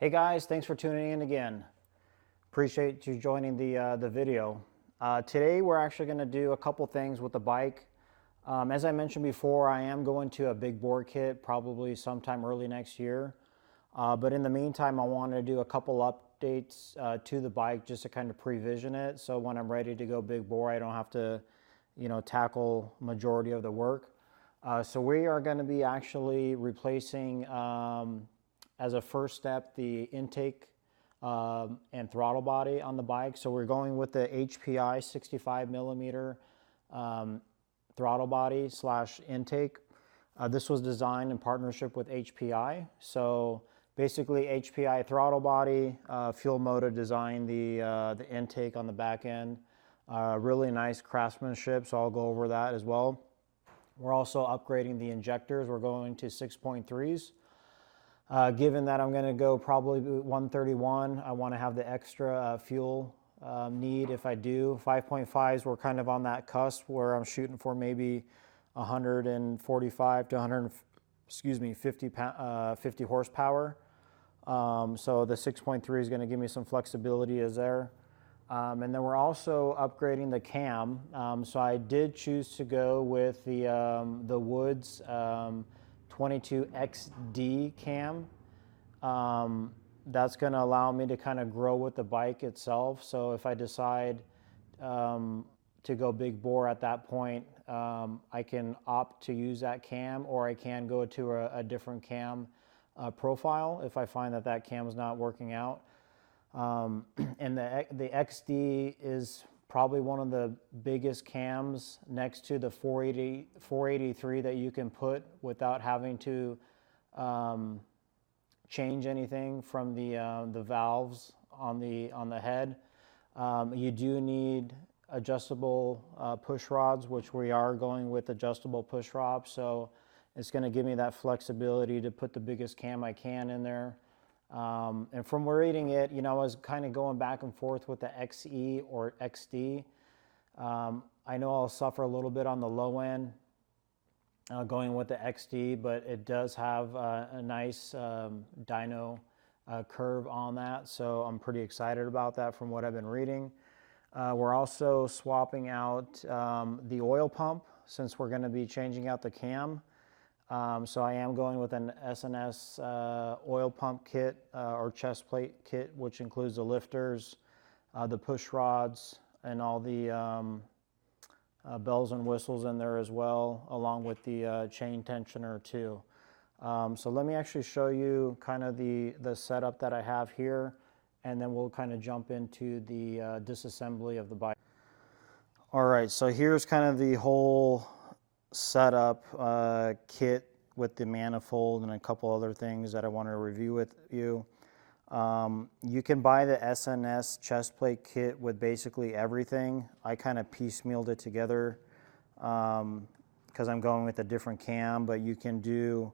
Hey guys, thanks for tuning in again. Appreciate you joining the video. Today we're actually going to do a couple things with the bike. As I mentioned before, I am going to a big bore kit probably sometime early next year. But in the meantime, I want to do a couple updates to the bike just to kind of pre-vision it. So when I'm ready to go big bore, I don't have to, tackle majority of the work. So we are going to be actually replacing as a first step the intake and throttle body on the bike. So we're going with the HPI 65mm throttle body / intake. This was designed in partnership with HPI. So basically HPI throttle body, Fuel Moto designed the intake on the back end. Really nice craftsmanship, so I'll go over that as well. We're also upgrading the injectors. We're going to 6.3s. Given that I'm going to go probably 131, I want to have the extra fuel need if I do. 5.5s, we're kind of on that cusp where I'm shooting for maybe 145 to 50 horsepower. So the 6.3 is going to give me some flexibility is there. And then we're also upgrading the cam. So I did choose to go with the Woods 22XD cam. That's going to allow me to kind of grow with the bike itself. So if I decide to go big bore at that point, I can opt to use that cam, or I can go to a different cam profile if I find that that cam is not working out. And the XD is probably one of the biggest cams next to the 483 that you can put without having to change anything from the valves on the head. You do need adjustable push rods, which we are going with adjustable push rods. So it's going to give me that flexibility to put the biggest cam I can in there. And from rating it, I was kind of going back and forth with the XE or XD. I know I'll suffer a little bit on the low end going with the XD, but it does have a nice dyno curve on that, so I'm pretty excited about that from what I've been reading. We're also swapping out the oil pump since we're going to be changing out the cam. So I am going with an S&S oil pump kit or chest plate kit, which includes the lifters, the push rods, and all the bells and whistles in there as well, along with the chain tensioner too. So let me actually show you kind of the setup that I have here, and then we'll kind of jump into the disassembly of the bike. All right, so here's kind of the whole setup kit with the manifold and a couple other things that I want to review with you. You can buy the S&S Chest Plate Kit with basically everything. I kind of piecemealed it together because I'm going with a different cam, but you can do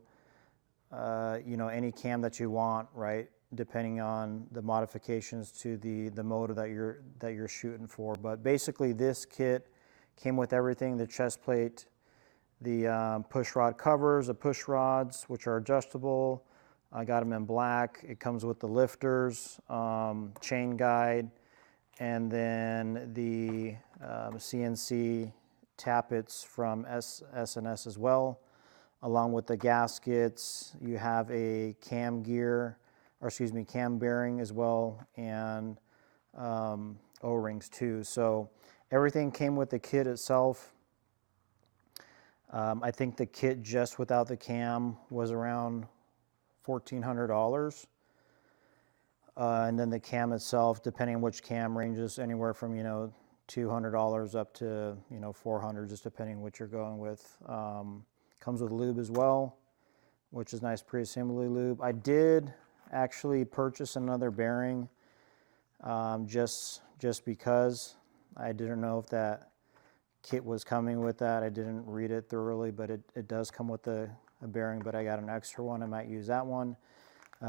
any cam that you want, right? Depending on the modifications to the motor that you're shooting for. But basically this kit came with everything: the chest plate, the push rod covers, the push rods, which are adjustable. I got them in black. It comes with the lifters, chain guide, and then the CNC tappets from S&S as well. Along with the gaskets, you have a cam bearing as well, and O-rings too. So everything came with the kit itself. I think the kit just without the cam was around $1,400. And then the cam itself, depending on which cam, ranges anywhere from, $200 up to, $400, just depending what you're going with. Comes with lube as well, which is nice pre-assembly lube. I did actually purchase another bearing just because I didn't know if that kit was coming with that. I didn't read it thoroughly, but it does come with a bearing, but I got an extra one. I might use that one.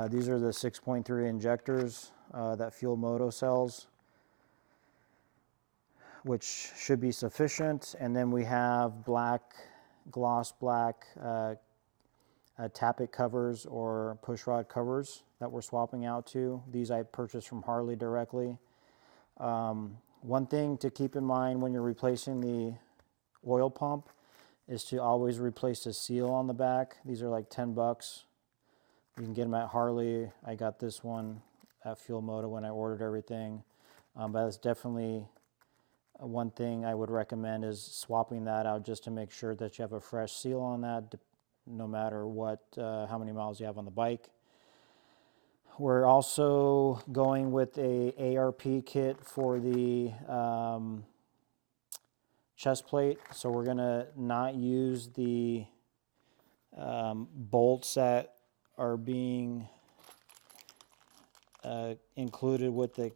These are the 6.3 injectors that Fuel Moto sells, which should be sufficient. And then we have gloss black tappet covers or pushrod covers that we're swapping out to. These I purchased from Harley directly. One thing to keep in mind when you're replacing the oil pump is to always replace the seal on the back. These are like 10 bucks. You can get them at Harley. I got this one at Fuel Moto when I ordered everything. But that's definitely one thing I would recommend is swapping that out just to make sure that you have a fresh seal on that, no matter what, how many miles you have on the bike. We're also going with a ARP kit for the chest plate. So we're gonna not use the bolts that are being included with the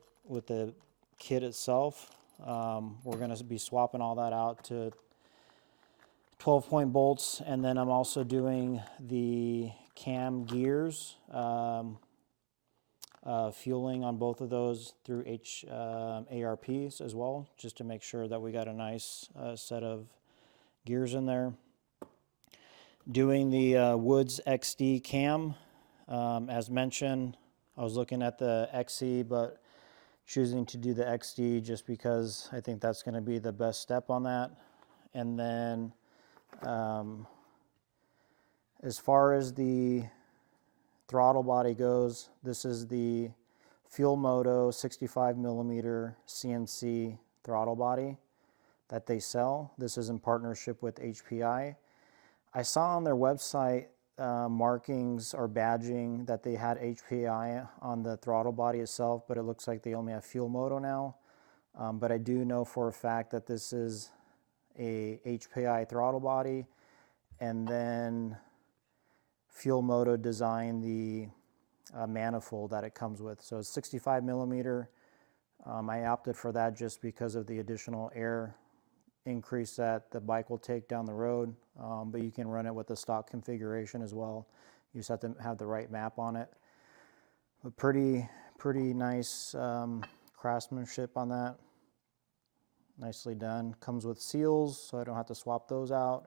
kit itself. We're going to be swapping all that out to 12-point bolts, and then I'm also doing the cam gears, fueling on both of those through ARPs as well, just to make sure that we got a nice set of gears in there. Doing the Woods XD cam, as mentioned, I was looking at the XC, but choosing to do the XD just because I think that's going to be the best step on that. And then as far as the throttle body goes, this is the Fuel Moto 65mm CNC throttle body that they sell. This is in partnership with HPI. I saw on their website markings or badging that they had HPI on the throttle body itself, but it looks like they only have Fuel Moto now. But I do know for a fact that this is a HPI throttle body, and then Fuel Moto designed the manifold that it comes with. So it's 65mm. I opted for that just because of the additional air increase that the bike will take down the road, but you can run it with the stock configuration as well. You just have to have the right map on it. But pretty nice craftsmanship on that. Nicely done. Comes with seals, so I don't have to swap those out.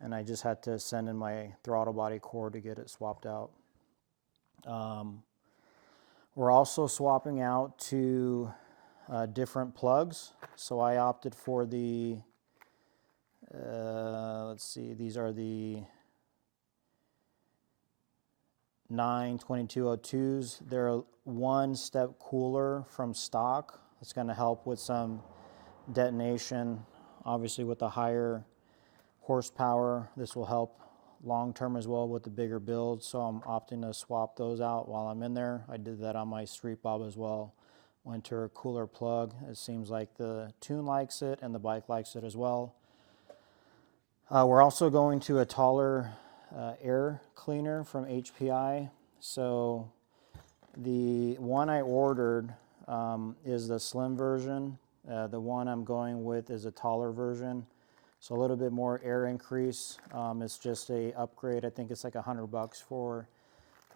And I just had to send in my throttle body cord to get it swapped out. We're also swapping out to different plugs. So I opted for the, let's see, these are the 92202s. They're one step cooler from stock. It's going to help with some detonation. Obviously with the higher horsepower, this will help long term as well with the bigger build. So I'm opting to swap those out while I'm in there. I did that on my Street Bob as well. Went to a cooler plug. It seems like the tune likes it and the bike likes it as well. We're also going to a taller air cleaner from HPI. So the one I ordered is the slim version. The one I'm going with is a taller version. So a little bit more air increase. It's just a upgrade. I think it's like $100 for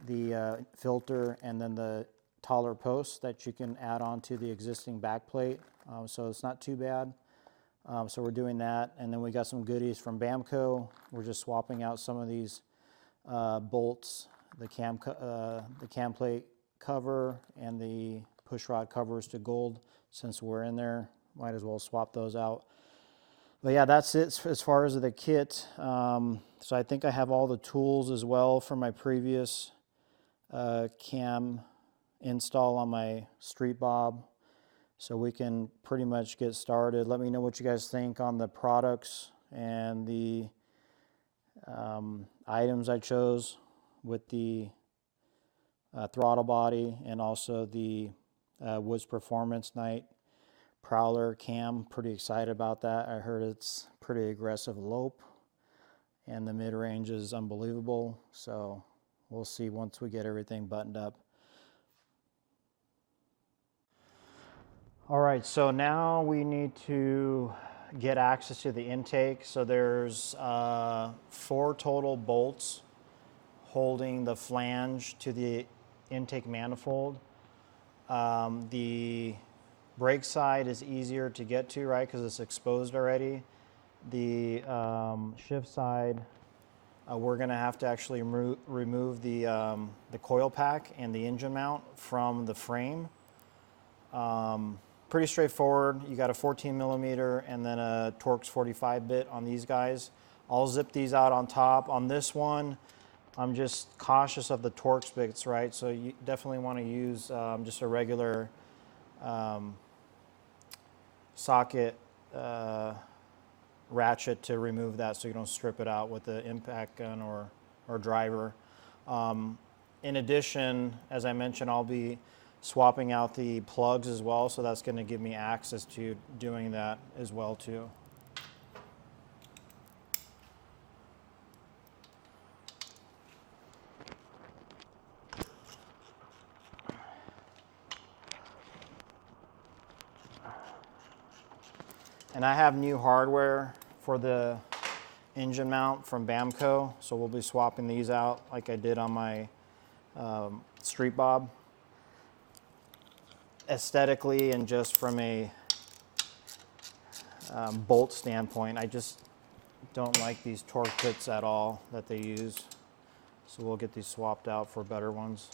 the filter and then the taller posts that you can add on to the existing back plate. So it's not too bad. So we're doing that. And then we got some goodies from Bamco. We're just swapping out some of these bolts, the cam plate cover and the pushrod covers to gold. Since we're in there, might as well swap those out. But yeah, that's it as far as the kit. So I think I have all the tools as well for my previous cam install on my Street Bob. So we can pretty much get started. Let me know what you guys think on the products and the items I chose with the throttle body and also the Woods Performance Night Prowler cam. Pretty excited about that. I heard it's pretty aggressive lope and the mid-range is unbelievable. So we'll see once we get everything buttoned up. All right, so now we need to get access to the intake. So there's 4 total bolts holding the flange to the intake manifold. The brake side is easier to get to, right, because it's exposed already. The shift side We're going to have to actually remove the coil pack and the engine mount from the frame. Pretty straightforward. You got a 14mm and then a Torx 45 bit on these guys. I'll zip these out on top. On this one, I'm just cautious of the Torx bits, right? So you definitely want to use just a regular socket ratchet to remove that, so you don't strip it out with the impact gun or driver. In addition, as I mentioned, I'll be swapping out the plugs as well, so that's going to give me access to doing that as well too. And I have new hardware for the engine mount from Bamco, so we'll be swapping these out like I did on my Street Bob. Aesthetically and just from a bolt standpoint, I just don't like these torque bits at all that they use. So we'll get these swapped out for better ones.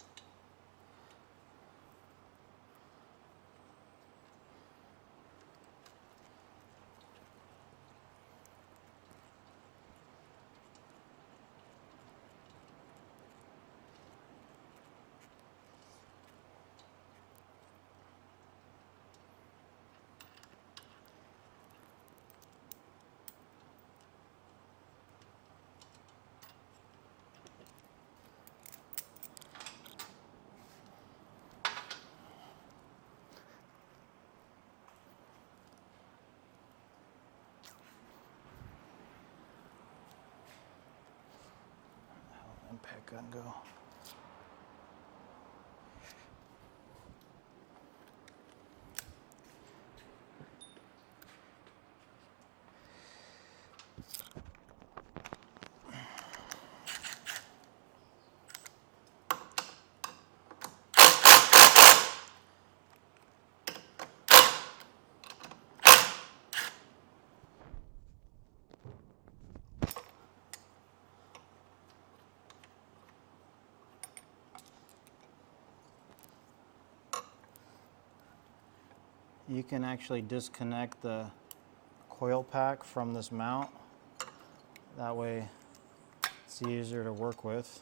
Impact gun go. You can actually disconnect the coil pack from this mount. That way it's easier to work with.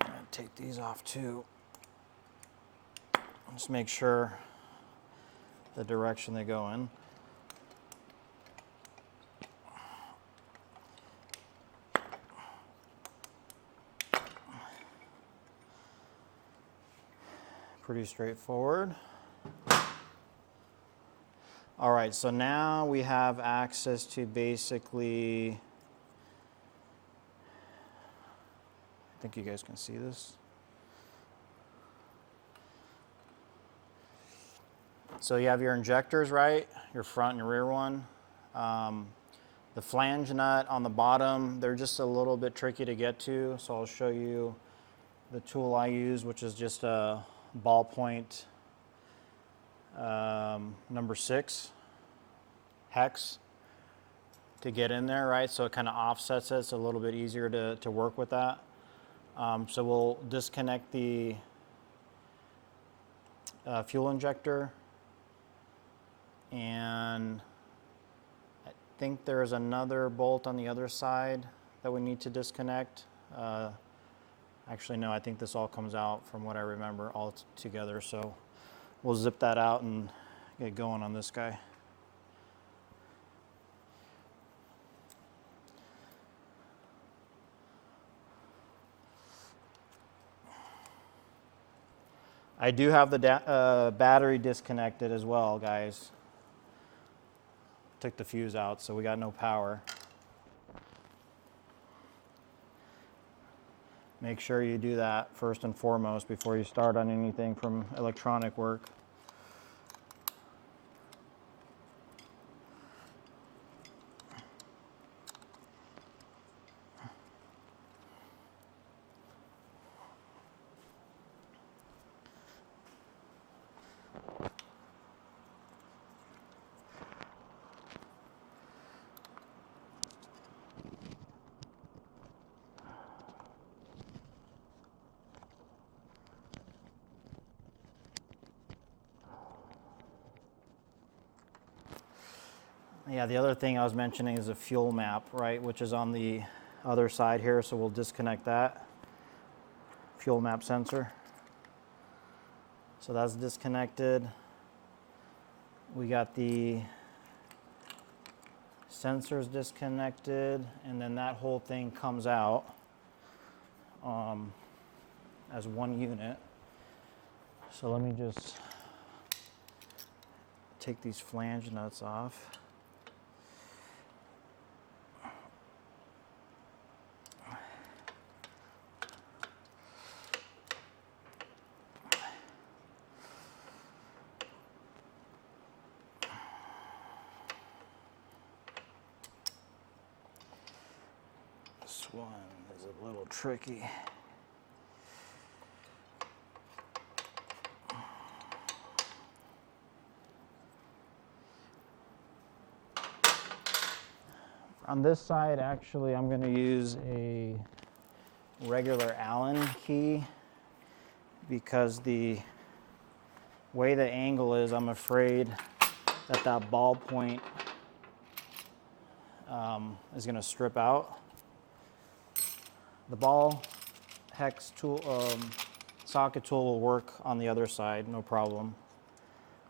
I'm gonna take these off too. Just make sure the direction they go in. Pretty straightforward. All right, so now we have access to basically, I think you guys can see this. So you have your injectors, right? Your front and your rear one. The flange nut on the bottom, they're just a little bit tricky to get to, so I'll show you the tool I use, which is just a ballpoint number 6 hex to get in there, right? So it kind of offsets it. It's a little bit easier to work with that. So we'll disconnect the fuel injector, and I think there's another bolt on the other side that we need to disconnect. Actually, no, I think this all comes out from what I remember all together. So we'll zip that out and get going on this guy. I do have the battery disconnected as well, guys. Took the fuse out, so we got no power. Make sure you do that first and foremost before you start on anything from electronic work. Yeah, the other thing I was mentioning is a fuel map, right, which is on the other side here, so we'll disconnect that. Fuel map sensor. So that's disconnected. We got the sensors disconnected, and then that whole thing comes out as one unit. So let me just take these flange nuts off. This one is a little tricky. On this side, actually, I'm going to use a regular Allen key because the way the angle is, I'm afraid that that ball point is going to strip out. The ball hex tool, socket tool will work on the other side, no problem.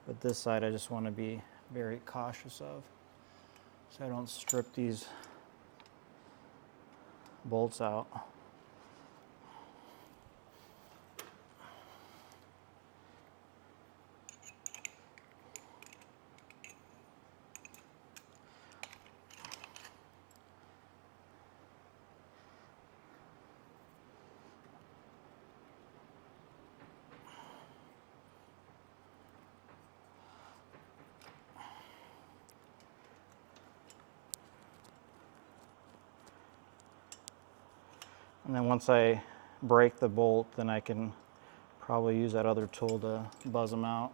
But this side, I just want to be very cautious of, so I don't strip these bolts out. And then once I break the bolt, then I can probably use that other tool to buzz them out.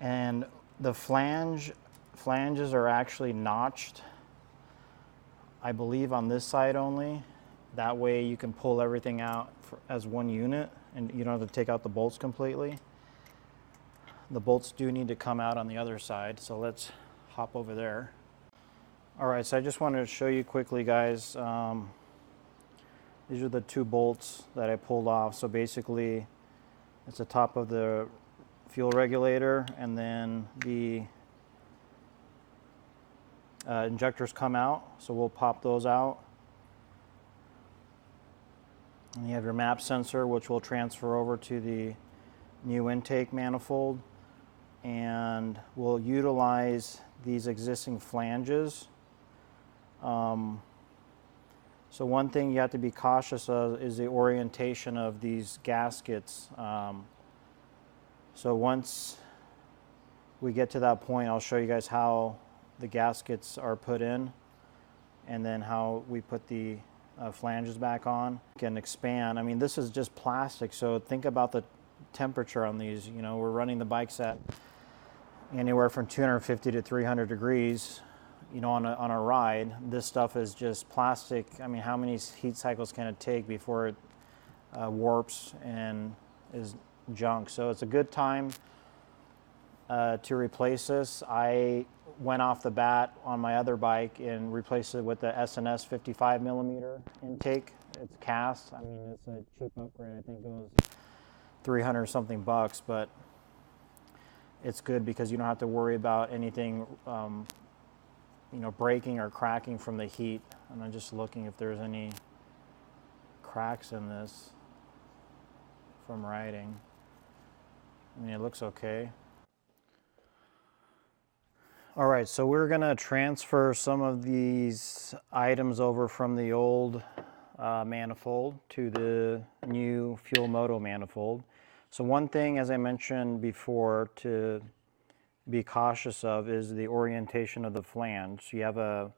And the flanges are actually notched, I believe, on this side only. That way you can pull everything out as one unit and you don't have to take out the bolts completely. The bolts do need to come out on the other side, so let's hop over there. All right, so I just wanted to show you quickly, guys. These are the two bolts that I pulled off. So basically, it's the top of the fuel regulator, and then the injectors come out, so we'll pop those out. And you have your map sensor, which will transfer over to the new intake manifold, and we'll utilize these existing flanges. So one thing you have to be cautious of is the orientation of these gaskets. So once we get to that point, I'll show you guys how the gaskets are put in and then how we put the flanges back on. Can expand. I mean, this is just plastic, so think about the temperature on these. You know, we're running the bikes at anywhere from 250 to 300 degrees, you know, on a ride. This stuff is just plastic. I mean, how many heat cycles can it take before it warps and is junk? So it's a good time to replace this. I went off the bat on my other bike and replaced it with the S&S 55mm intake. It's cast. I mean, it's a cheap upgrade. I think it was 300 something bucks, but it's good because you don't have to worry about anything you know, breaking or cracking from the heat. And I'm just looking if there's any cracks in this from riding. I mean, it looks okay. All right, so we're gonna transfer some of these items over from the old manifold to the new Fuel Moto manifold. So one thing, as I mentioned before, to be cautious of is the orientation of the flange. You have a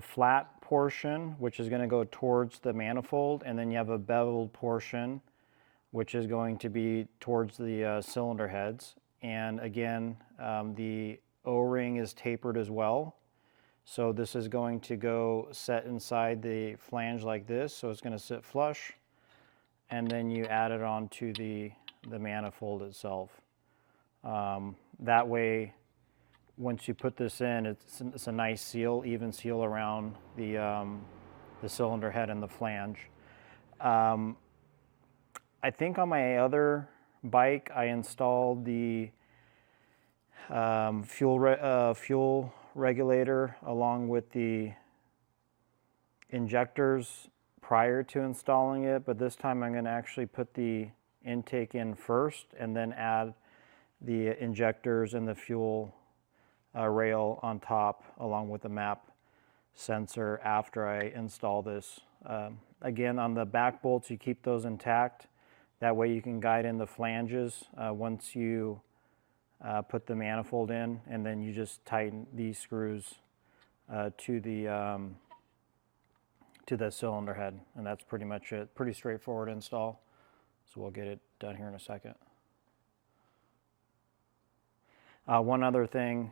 flat portion, which is going to go towards the manifold, and then you have a beveled portion, which is going to be towards the cylinder heads. And again, the O-ring is tapered as well. So this is going to go set inside the flange like this, so it's going to sit flush, and then you add it onto the manifold itself. That way, once you put this in, it's a nice seal, even seal around the cylinder head and the flange. I think on my other bike, I installed the fuel regulator along with the injectors prior to installing it, but this time I'm going to actually put the intake in first and then add the injectors and the fuel rail on top along with the map sensor after I install this. Again, on the back bolts, you keep those intact. That way you can guide in the flanges once you put the manifold in, and then you just tighten these screws to the cylinder head, and that's pretty much it. Pretty straightforward install, so we'll get it done here in a second. One other thing,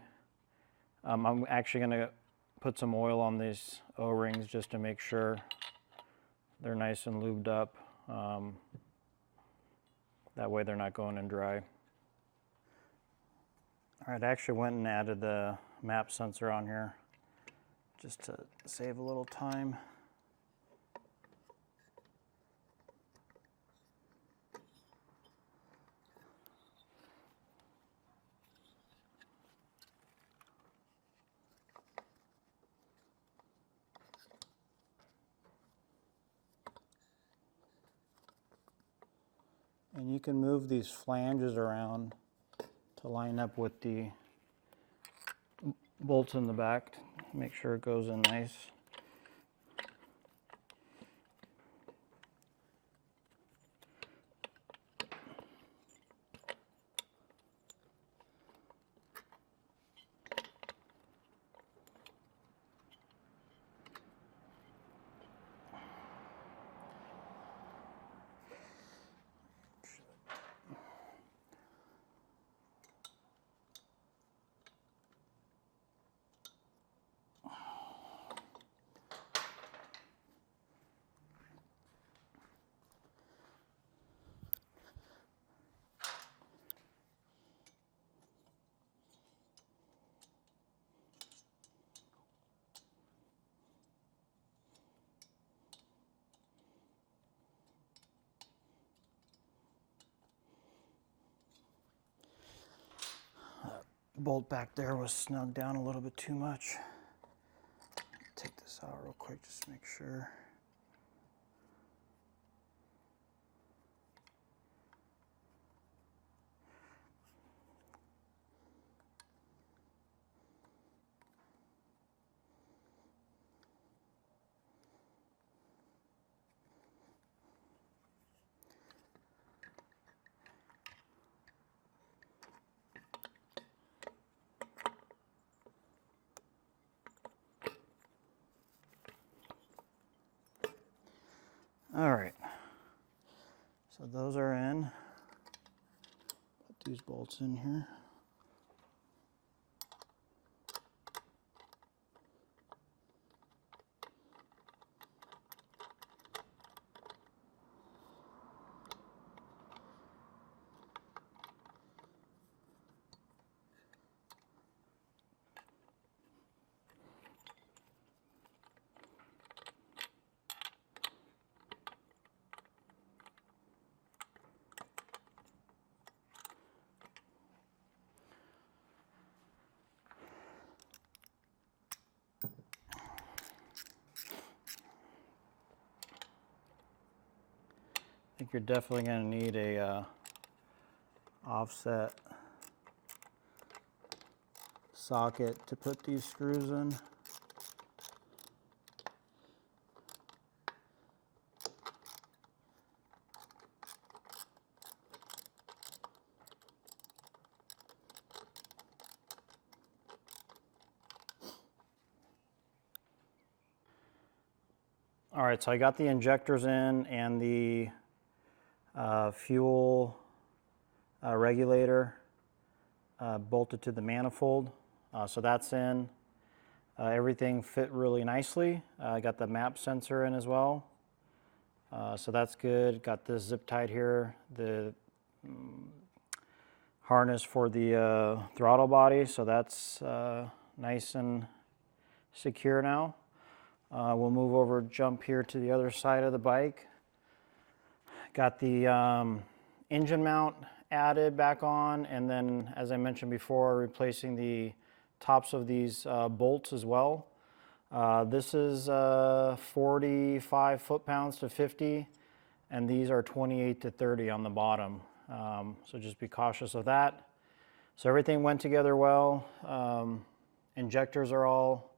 I'm actually going to put some oil on these O-rings just to make sure they're nice and lubed up. That way they're not going in dry. All right, I actually went and added the map sensor on here just to save a little time. And you can move these flanges around to line up with the bolts in the back to make sure it goes in nice. Bolt back there was snug down a little bit too much. Take this out real quick just to make sure. All right, so those are in. Put these bolts in here. I think you're definitely going to need a offset socket to put these screws in. All right, so I got the injectors in and the fuel regulator bolted to the manifold. So that's in. Everything fit really nicely. I got the map sensor in as well. So that's good. Got this zip tied here. The harness for the throttle body. So that's nice and secure now. We'll move over, jump here to the other side of the bike. Got the engine mount added back on, and then, as I mentioned before, replacing the tops of these bolts as well. This is 45 foot-pounds to 50, and these are 28 to 30 on the bottom. So just be cautious of that. So everything went together well. Injectors are all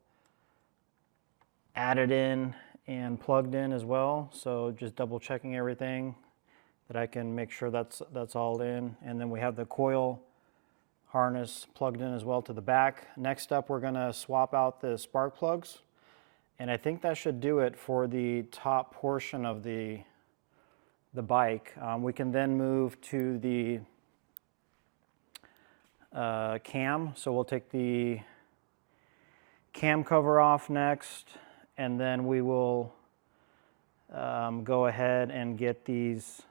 added in and plugged in as well. So just double checking everything that I can make sure that's all in. And then we have the coil harness plugged in as well to the back. Next up, we're gonna swap out the spark plugs. And I think that should do it for the top portion of the bike. We can then move to the cam. So we'll take the cam cover off next, and then we will go ahead and get these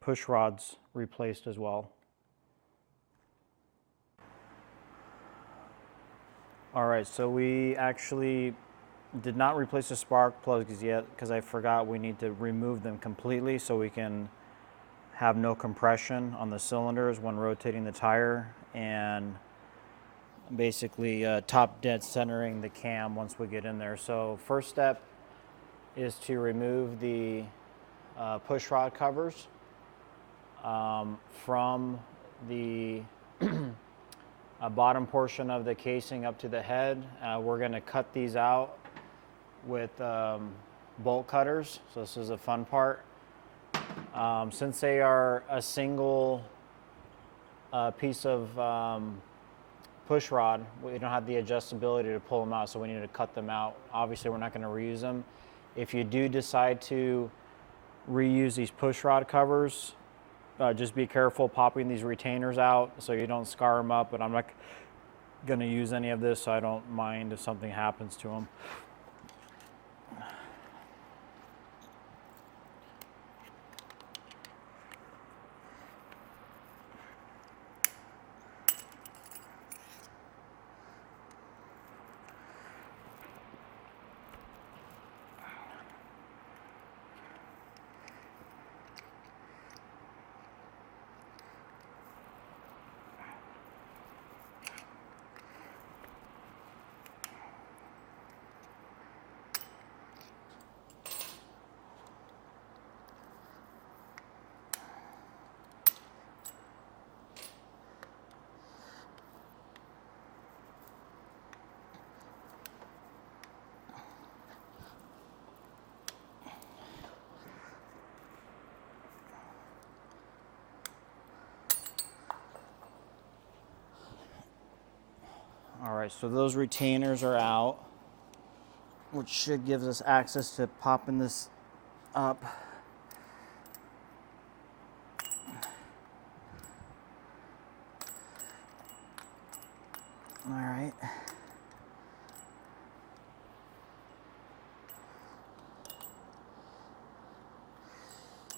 push rods replaced as well. All right, so we actually did not replace the spark plugs yet because I forgot we need to remove them completely so we can have no compression on the cylinders when rotating the tire, and basically top dead centering the cam once we get in there. So first step is to remove the push rod covers from the bottom portion of the casing up to the head. We're going to cut these out with bolt cutters, so this is a fun part. Since they are a single piece of push rod, we don't have the adjustability to pull them out, so we need to cut them out. Obviously, we're not going to reuse them. If you do decide to reuse these push rod covers, just be careful popping these retainers out so you don't scar them up, but I'm not going to use any of this, so I don't mind if something happens to them. All right, so those retainers are out, which should give us access to popping this up. All right.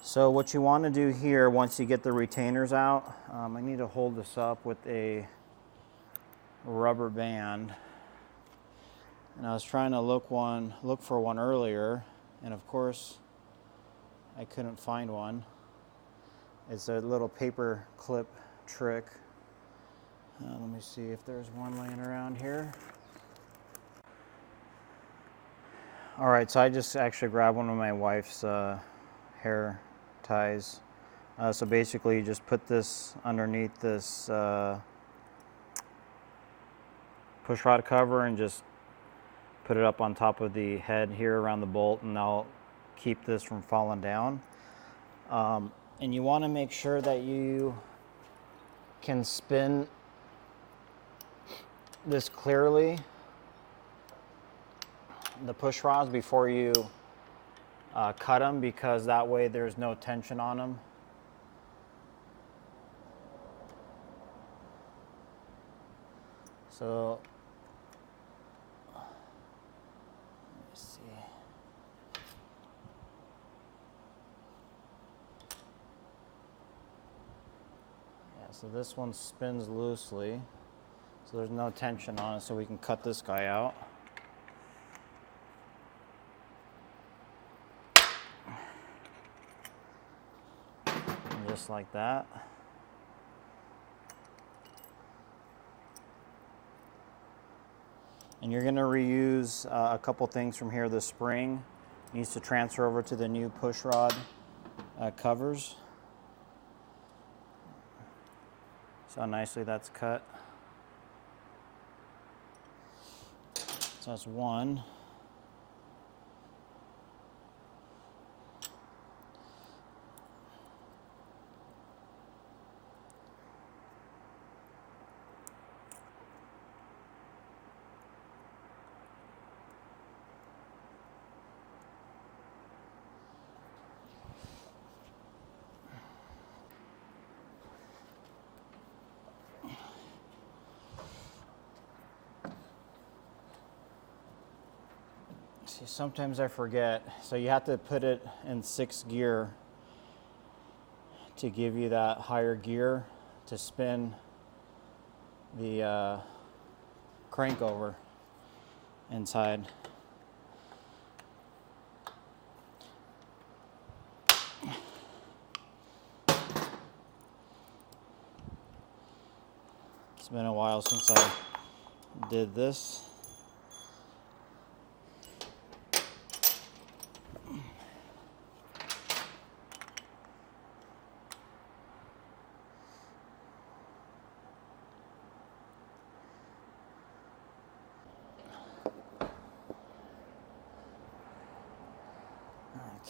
So what you want to do here, once you get the retainers out, I need to hold this up with a rubber band, and I was trying to look for one earlier, and of course I couldn't find one. It's a little paper clip trick. Let me see if there's one laying around here. All right, so I just actually grabbed one of my wife's hair ties. So basically you just put this underneath this push rod cover and just put it up on top of the head here around the bolt, and I'll keep this from falling down. And you want to make sure that you can spin this clearly the push rods before you cut them, because that way there's no tension on them. So let me see. Yeah, so this one spins loosely, so there's no tension on it, so we can cut this guy out. And just like that. And you're going to reuse a couple things from here. The spring needs to transfer over to the new push rod covers. See how nicely that's cut. So that's one. See, sometimes I forget. So you have to put it in 6th gear to give you that higher gear to spin the crank over inside. It's been a while since I did this.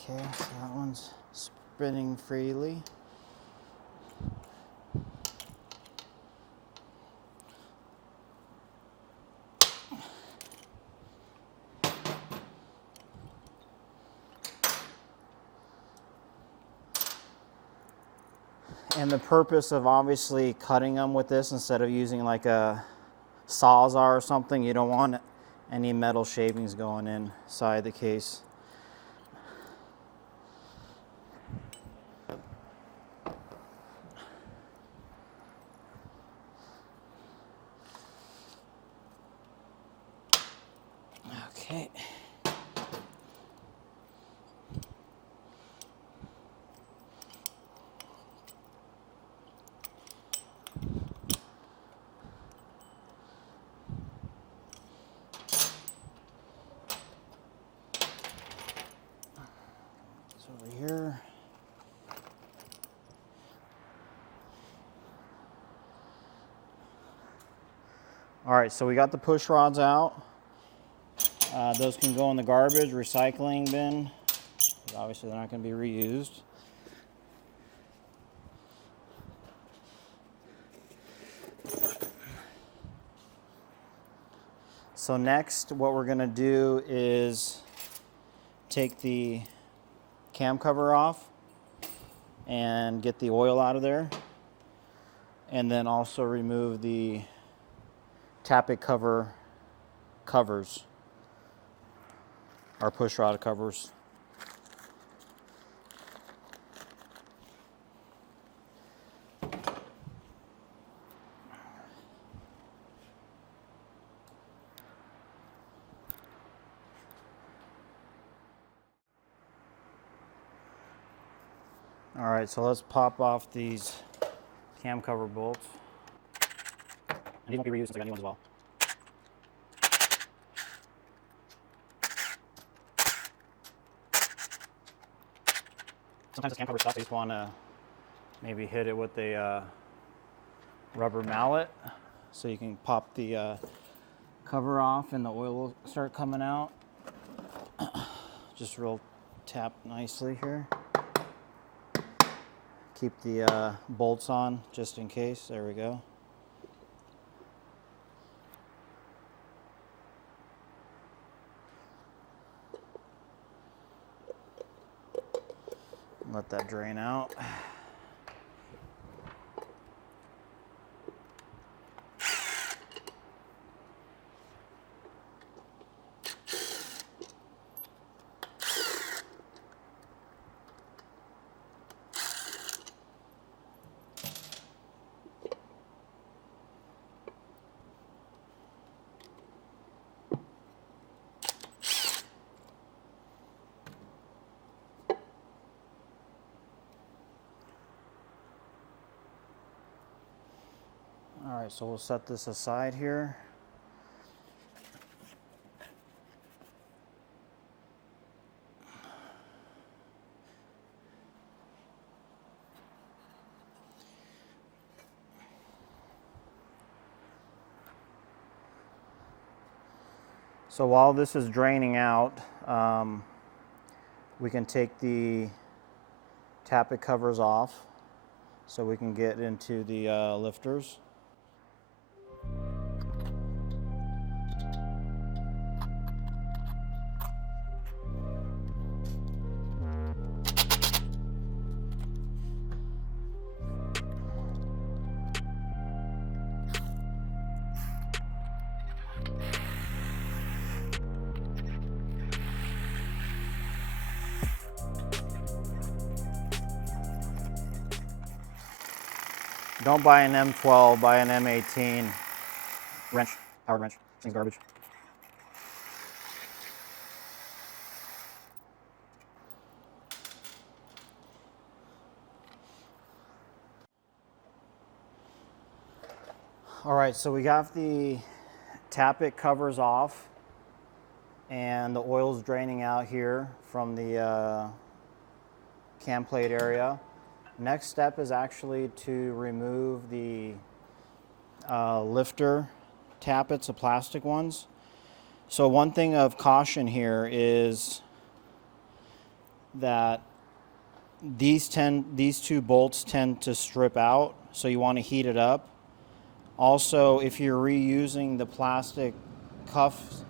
Okay, so that one's spinning freely. And the purpose of obviously cutting them with this instead of using like a Sawzall or something, you don't want any metal shavings going inside the case. Okay. It's over here. All right, so we got the push rods out. Those can go in the garbage, recycling bin. Obviously, they're not going to be reused. So next, what we're going to do is take the cam cover off and get the oil out of there, and then also remove the tappet cover covers, our push rod covers. All right, so let's pop off these cam cover bolts. And these won't be reused since I got new ones as well. Sometimes this cam cover stuff, I just want to maybe hit it with a rubber mallet so you can pop the cover off and the oil will start coming out. Just real tap nicely here. Keep the bolts on just in case. There we go. Let that drain out. All right, so we'll set this aside here. So while this is draining out, we can take the tappet covers off so we can get into the lifters. Don't buy an M12, buy an M18 wrench, powered wrench. This thing's garbage. All right, so we got the tappet covers off and the oil's draining out here from the cam plate area. Next step is actually to remove the lifter tappets, the plastic ones. So one thing of caution here is that these two bolts tend to strip out, so you want to heat it up. Also, if you're reusing the plastic cuffs,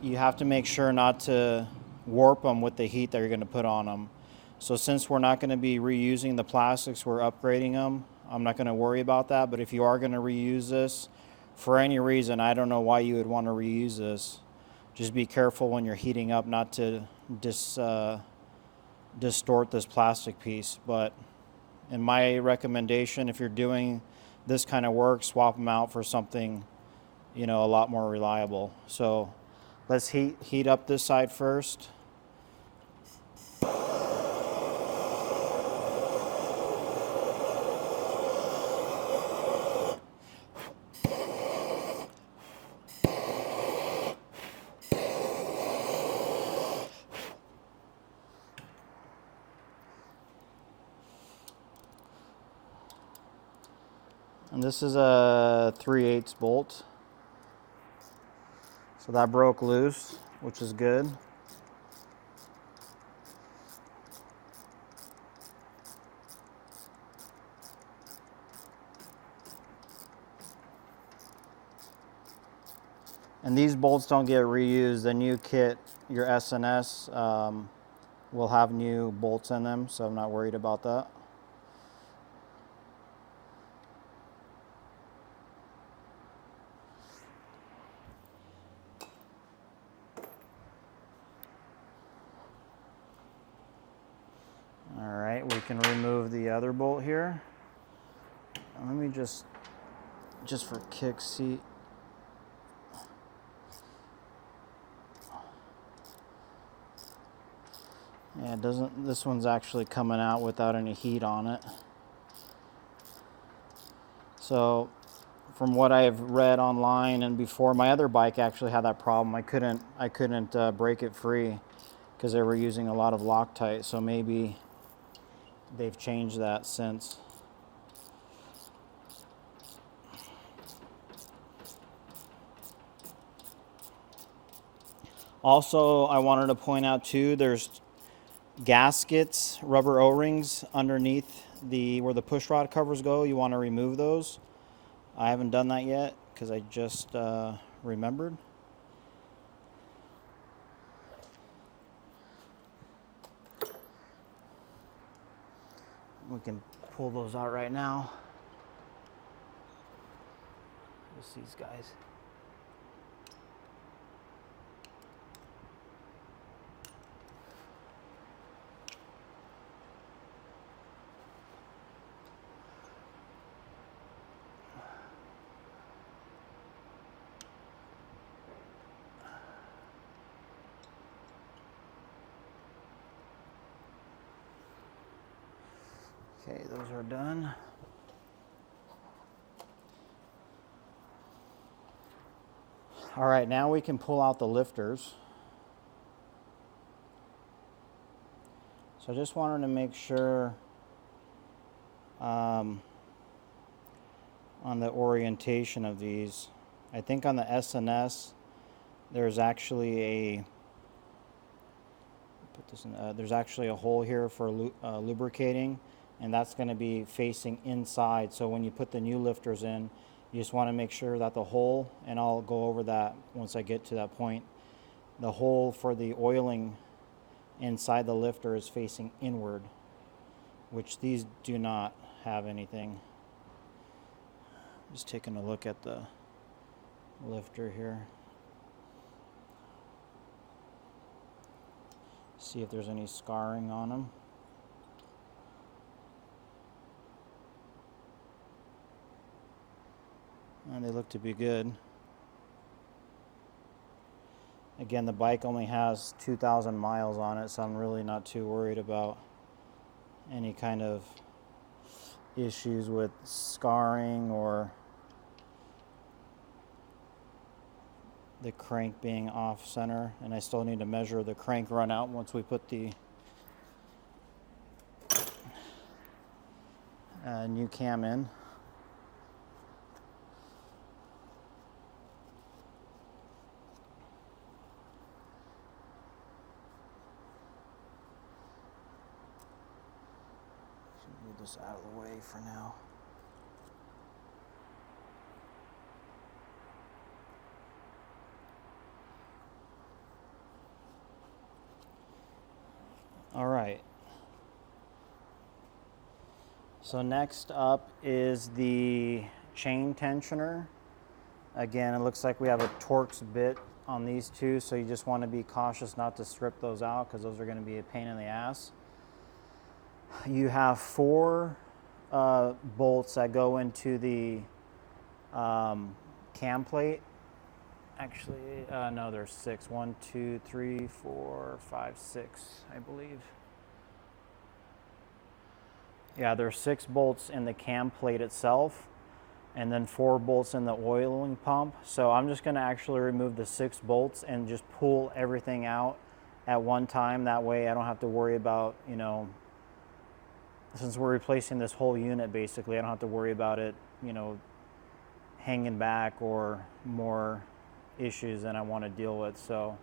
you have to make sure not to warp them with the heat that you're going to put on them. So since we're not going to be reusing the plastics, we're upgrading them. I'm not going to worry about that, but if you are going to reuse this, for any reason, I don't know why you would want to reuse this. Just be careful when you're heating up not to distort this plastic piece. But in my recommendation, if you're doing this kind of work, swap them out for something, you know, a lot more reliable. So let's heat up this side first. And this is a 3/8 bolt. So that broke loose, which is good. And these bolts don't get reused. The new kit, your S&S, will have new bolts in them, so I'm not worried about that. All right, we can remove the other bolt here. Let me just for kicks, see. Yeah, it doesn't, this one's actually coming out without any heat on it. So from what I've read online and before, my other bike actually had that problem. I couldn't break it free because they were using a lot of Loctite, so maybe they've changed that since. Also, I wanted to point out too, there's gaskets, rubber O-rings underneath where the pushrod covers go. You want to remove those. I haven't done that yet because I just remembered. We can pull those out right now. Just these guys. Okay, those are done. All right, now we can pull out the lifters. So I just wanted to make sure on the orientation of these. I think on the S&S there's actually a there's actually a hole here for lubricating, and that's going to be facing inside. So when you put the new lifters in, you just want to make sure that the hole, and I'll go over that once I get to that point, the hole for the oiling inside the lifter is facing inward, which these do not have anything. Just taking a look at the lifter here. See if there's any scarring on them. And they look to be good. Again, the bike only has 2,000 miles on it, so I'm really not too worried about any kind of issues with scarring or the crank being off center. And I still need to measure the crank run out once we put the new cam in. Move this out of the way for now. All right. So next up is the chain tensioner. Again, it looks like we have a Torx bit on these two, so you just want to be cautious not to strip those out because those are going to be a pain in the ass. You have 4 bolts that go into the cam plate. Actually, no, there's 6. 1, 2, 3, 4, 5, 6, I believe. Yeah, there's 6 bolts in the cam plate itself, and then 4 bolts in the oiling pump. So I'm just going to actually remove the 6 bolts and just pull everything out at one time. That way I don't have to worry about, you know, since we're replacing this whole unit basically, I don't have to worry about it, you know, hanging back or more issues than I want to deal with. So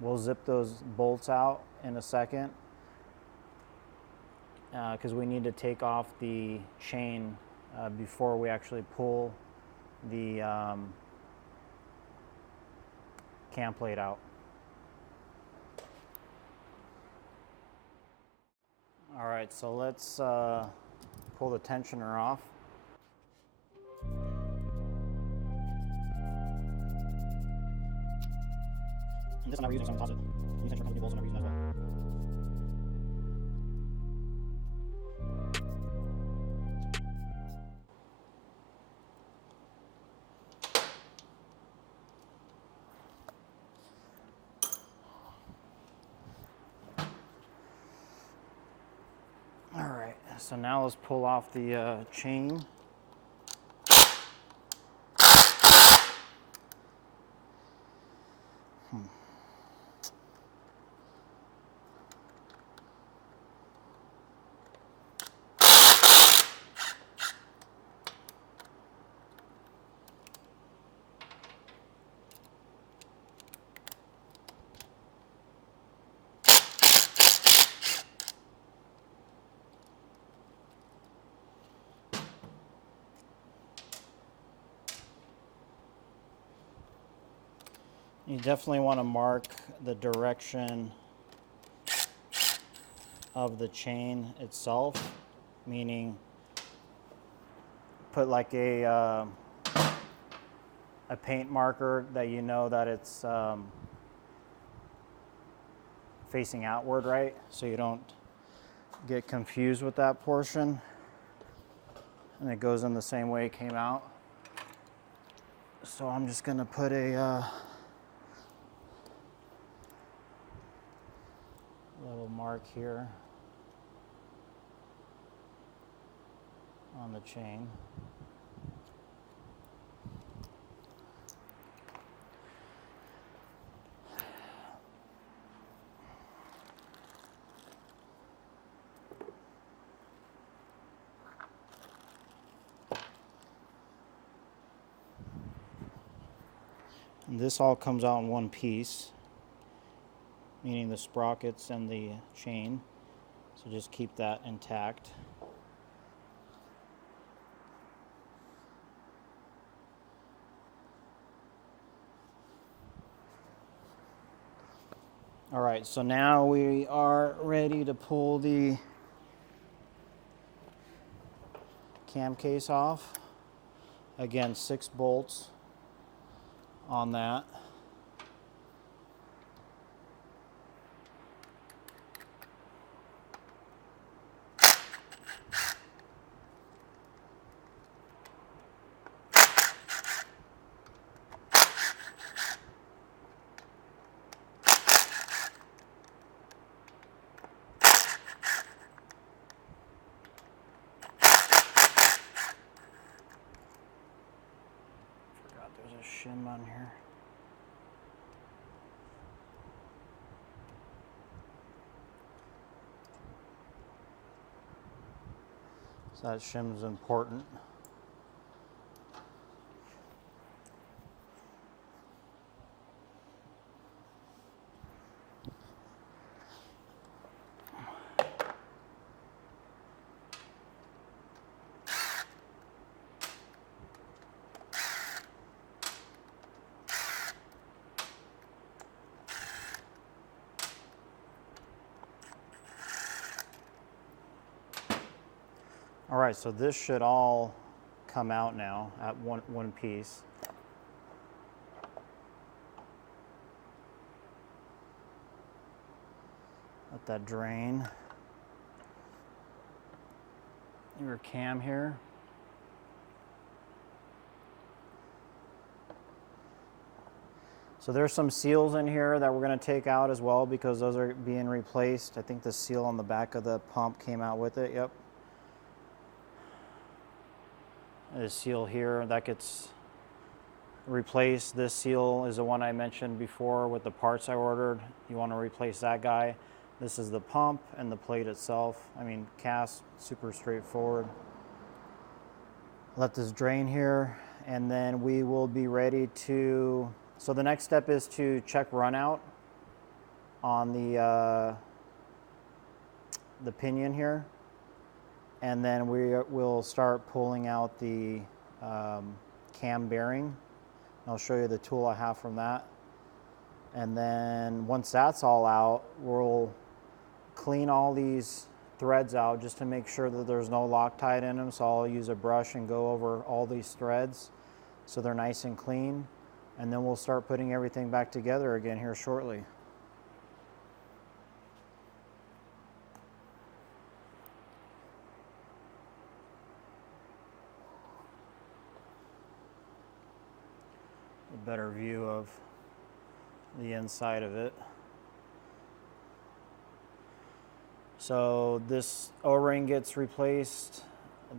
we'll zip those bolts out in a second because we need to take off the chain before we actually pull the cam plate out. All right, so let's pull the tensioner off. And this one I'm using, so I'm going to toss it. New tensioner company bolts, and I'm using that as well. All right, so now let's pull off the chain. You definitely want to mark the direction of the chain itself, meaning put like a paint marker that you know that it's facing outward, right? So you don't get confused with that portion. And it goes in the same way it came out. So I'm just gonna put a little mark here on the chain. And this all comes out in one piece, meaning the sprockets and the chain. So just keep that intact. All right, so now we are ready to pull the cam case off. Again, 6 bolts on that. There's a shim on here. So that shim is important. All right, so this should all come out now at one piece. Let that drain. Your cam here. So there's some seals in here that we're going to take out as well because those are being replaced. I think the seal on the back of the pump came out with it. Yep. The seal here that gets replaced. This seal is the one I mentioned before with the parts I ordered. You want to replace that guy. This is the pump and the plate itself. I mean, cast, super straightforward. Let this drain here, and then we will be ready to, so the next step is to check run out on the pinion here. And then we will start pulling out the cam bearing. I'll show you the tool I have from that. And then once that's all out, we'll clean all these threads out just to make sure that there's no Loctite in them. So I'll use a brush and go over all these threads so they're nice and clean. And then we'll start putting everything back together again here shortly. Better view of the inside of it. So this O-ring gets replaced.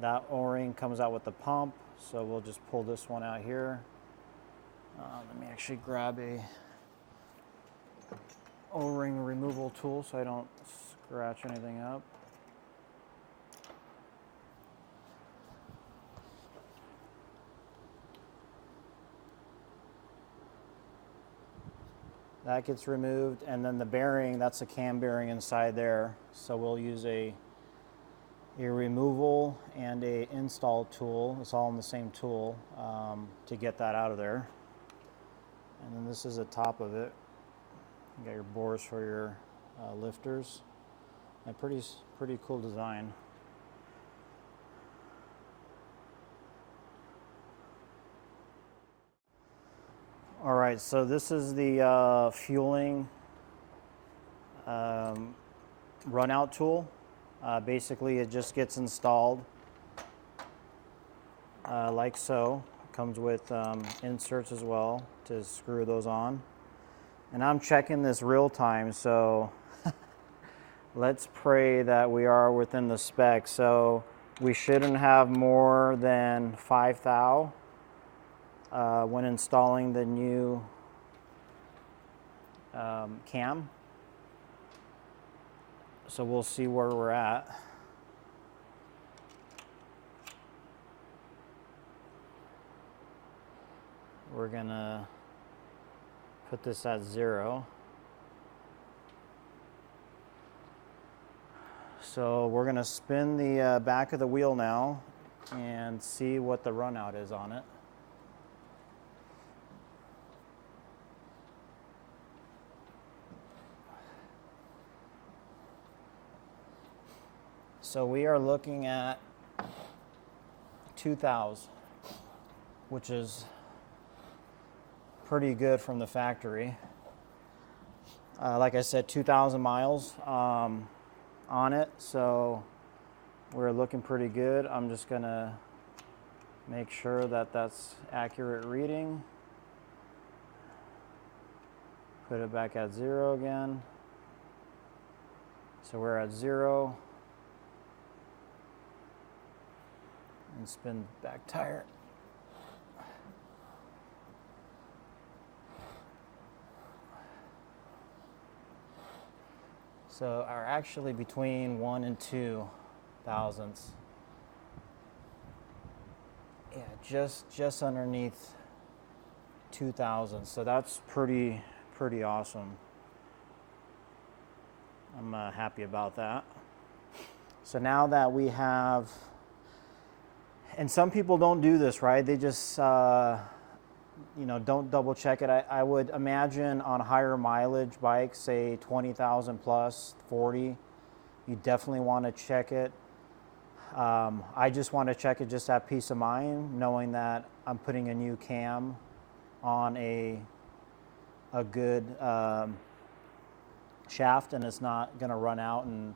That O-ring comes out with the pump. So we'll just pull this one out here. Let me actually grab a O-ring removal tool so I don't scratch anything up. That gets removed, and then the bearing, that's a cam bearing inside there. So we'll use a removal and a install tool. It's all in the same tool to get that out of there. And then this is the top of it. You got your bores for your lifters. A pretty cool design. All right, so this is the fueling run out tool. Basically, it just gets installed like so. It comes with inserts as well to screw those on. And I'm checking this real time, so let's pray that we are within the spec. So we shouldn't have more than 5 thou when installing the new cam. So we'll see where we're at. We're gonna put this at 0. So we're gonna spin the back of the wheel now and see what the run out is on it. So we are looking at 2 thous, which is pretty good from the factory. Like I said, 2,000 miles on it, so we're looking pretty good. I'm just gonna make sure that that's accurate reading. Put it back at 0 again. So we're at 0. And spin back tire. So are actually between 1 and 2 thousandths. Yeah, just underneath 2 thousandths. So that's pretty awesome. I'm happy about that. So now that we have, and some people don't do this, right? They just, you know, don't double check it. I would imagine on higher mileage bikes, say 20,000 plus, 40, you definitely want to check it. I just want to check it just to have peace of mind, knowing that I'm putting a new cam on a good shaft, and it's not going to run out and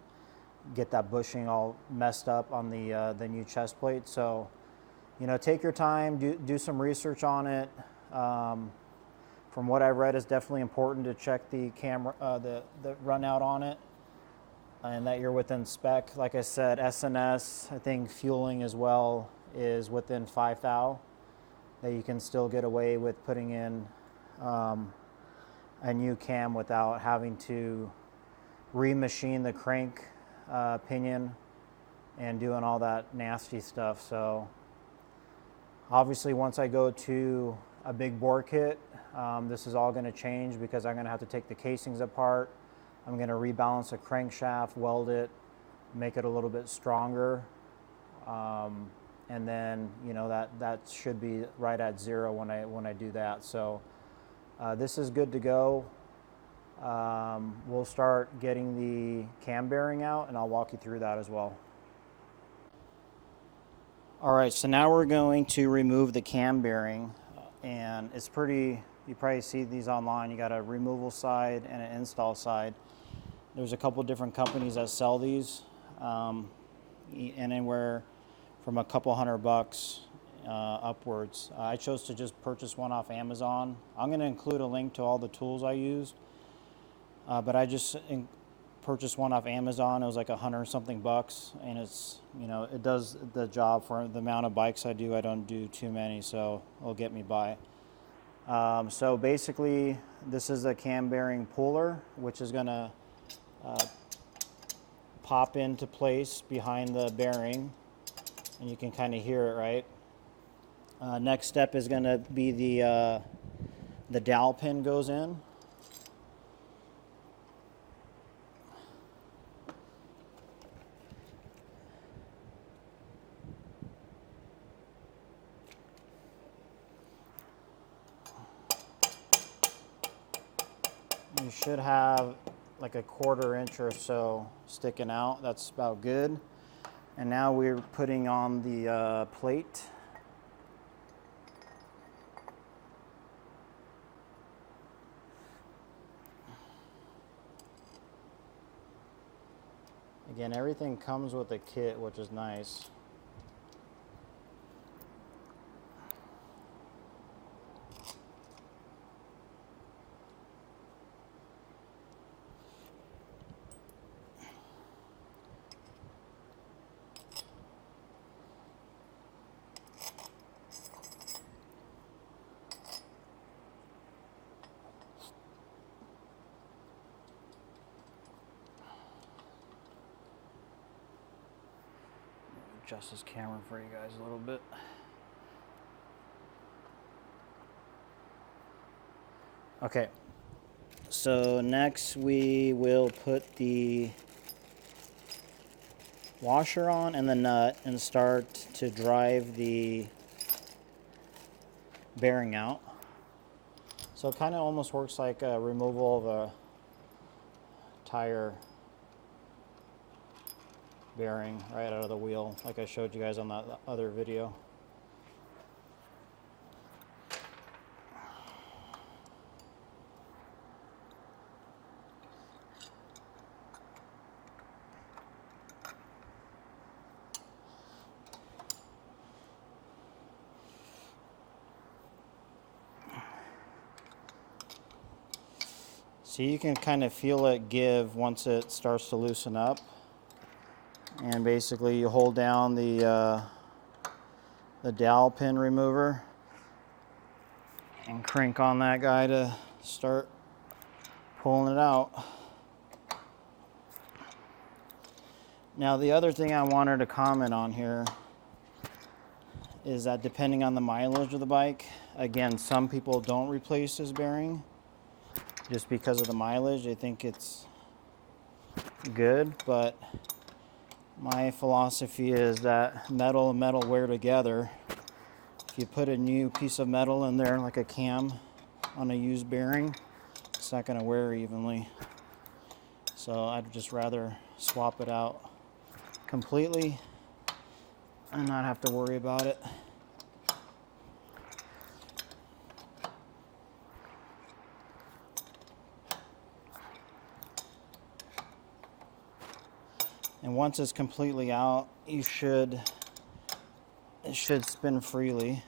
get that bushing all messed up on the new chest plate. So, you know, take your time, do some research on it. From what I've read, it's definitely important to check the camera, the run out on it, and that you're within spec. Like I said, S&S, I think fueling as well is within 5 thou, that you can still get away with putting in a new cam without having to remachine the crank pinion and doing all that nasty stuff. So obviously once I go to a big bore kit, this is all going to change because I'm going to have to take the casings apart. I'm going to rebalance the crankshaft, weld it, make it a little bit stronger, and then, you know, that should be right at 0 when I do that. So this is good to go. We'll start getting the cam bearing out, and I'll walk you through that as well. All right, so now we're going to remove the cam bearing, and it's pretty, you probably see these online. You got a removal side and an install side. There's a couple different companies that sell these, anywhere from a couple $100 upwards. I chose to just purchase one off Amazon. I'm going to include a link to all the tools I used, but I just purchased one off Amazon. It was like $100-something, and it's, you know, it does the job for the amount of bikes I do. I don't do too many, so it'll get me by. So basically, this is a cam bearing puller, which is going to pop into place behind the bearing, and you can kind of hear it, right? Next step is going to be the dowel pin goes in. You should have like a 1/4 inch or so sticking out. That's about good. And now we're putting on the plate. Again, everything comes with a kit, which is nice. Adjust this camera for you guys a little bit. Okay, so next we will put the washer on and the nut and start to drive the bearing out. So it kind of almost works like a removal of a tire bearing right out of the wheel, like I showed you guys on that other video. So you can kind of feel it give once it starts to loosen up. And basically you hold down the dowel pin remover and crank on that guy to start pulling it out. Now the other thing I wanted to comment on here is that depending on the mileage of the bike, again, some people don't replace this bearing just because of the mileage. They think it's good, but my philosophy is that metal and metal wear together. If you put a new piece of metal in there, like a cam on a used bearing, it's not going to wear evenly. So I'd just rather swap it out completely and not have to worry about it. And once it's completely out, it should spin freely.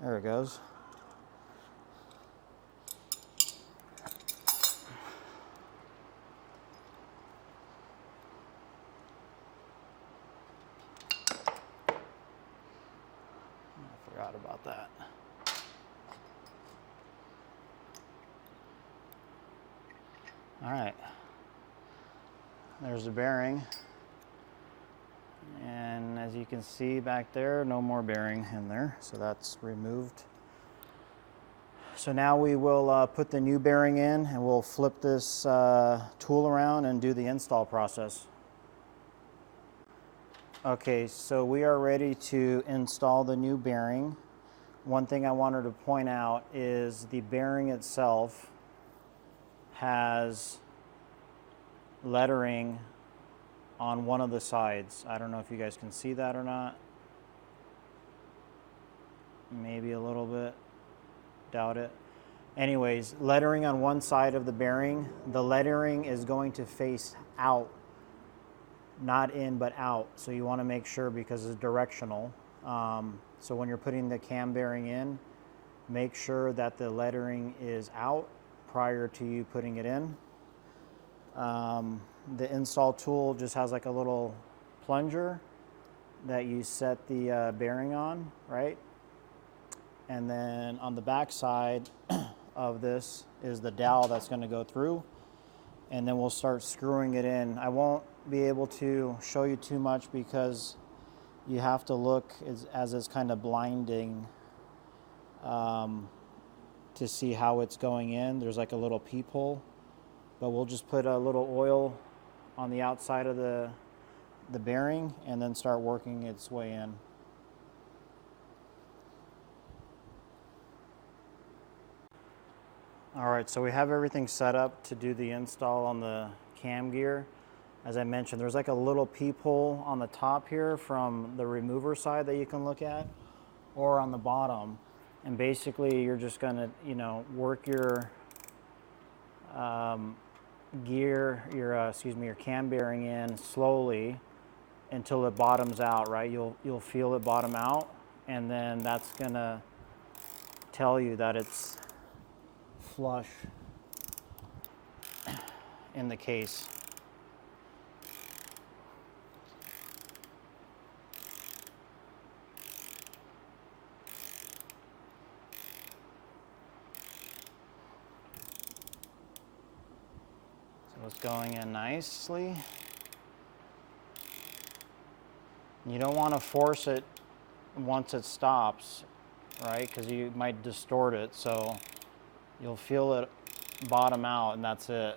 There it goes. I forgot about that. All right. There's the bearing, and as you can see back there, no more bearing in there, so that's removed. So now we will put the new bearing in, and we'll flip this tool around and do the install process. Okay, so we are ready to install the new bearing. One thing I wanted to point out is the bearing itself has lettering on one of the sides. I don't know if you guys can see that or not. Maybe a little bit. Doubt it. Anyways, lettering on one side of the bearing. The lettering is going to face out, not in but out. So you want to make sure, because it's directional. So when you're putting the cam bearing in, make sure that the lettering is out prior to you putting it in. The install tool just has like a little plunger that you set the bearing on, right? And then on the back side of this is the dowel that's going to go through, and then we'll start screwing it in. I won't be able to show you too much because you have to look as it's kind of blinding to see how it's going in. There's like a little peephole. But we'll just put a little oil on the outside of the bearing and then start working its way in. All right, so we have everything set up to do the install on the cam gear. As I mentioned, there's like a little peephole on the top here from the remover side that you can look at, or on the bottom. And basically you're just gonna, you know, work your gear, your cam bearing in slowly until it bottoms out, right? You'll feel it bottom out, and then that's gonna tell you that it's flush in the case. So it's going in nicely. You don't want to force it once it stops, right? Because you might distort it. So you'll feel it bottom out, and that's it.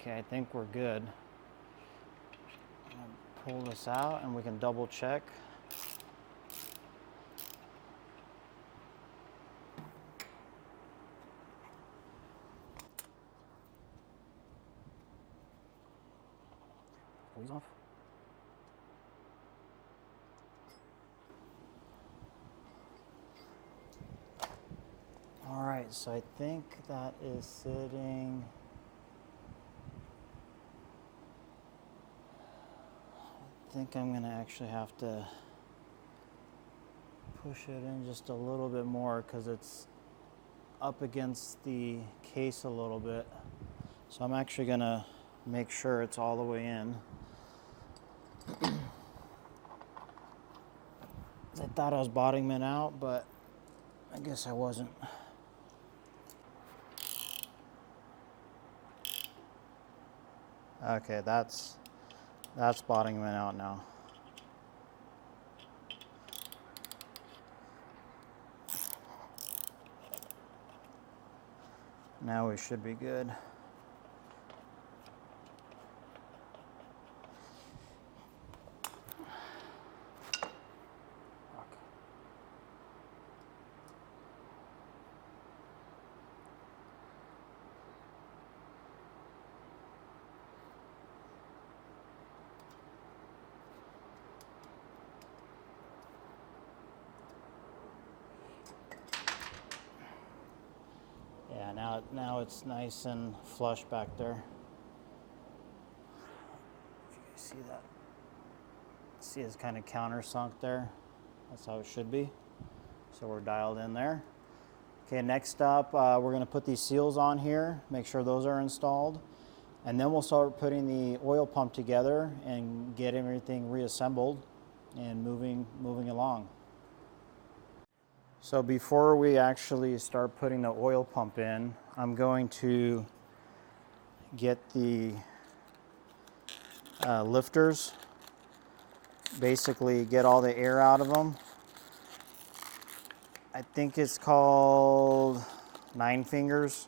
Okay, I think we're good. I'm gonna pull this out and we can double check. Squeeze off. All right, so I think that is sitting. I think I'm gonna actually have to push it in just a little bit more because it's up against the case a little bit. So I'm actually gonna make sure it's all the way in. I thought I was bottoming it out, but I guess I wasn't. Okay, that's bottoming it out now. Now we should be good. Yeah, now it's nice and flush back there. If you see that, see it's kind of countersunk there. That's how it should be. So we're dialed in there. Okay, next up, we're going to put these seals on here, make sure those are installed, and then we'll start putting the oil pump together and get everything reassembled and moving along. So before we actually start putting the oil pump in, I'm going to get the lifters, basically get all the air out of them. I think it's called 9 fingers.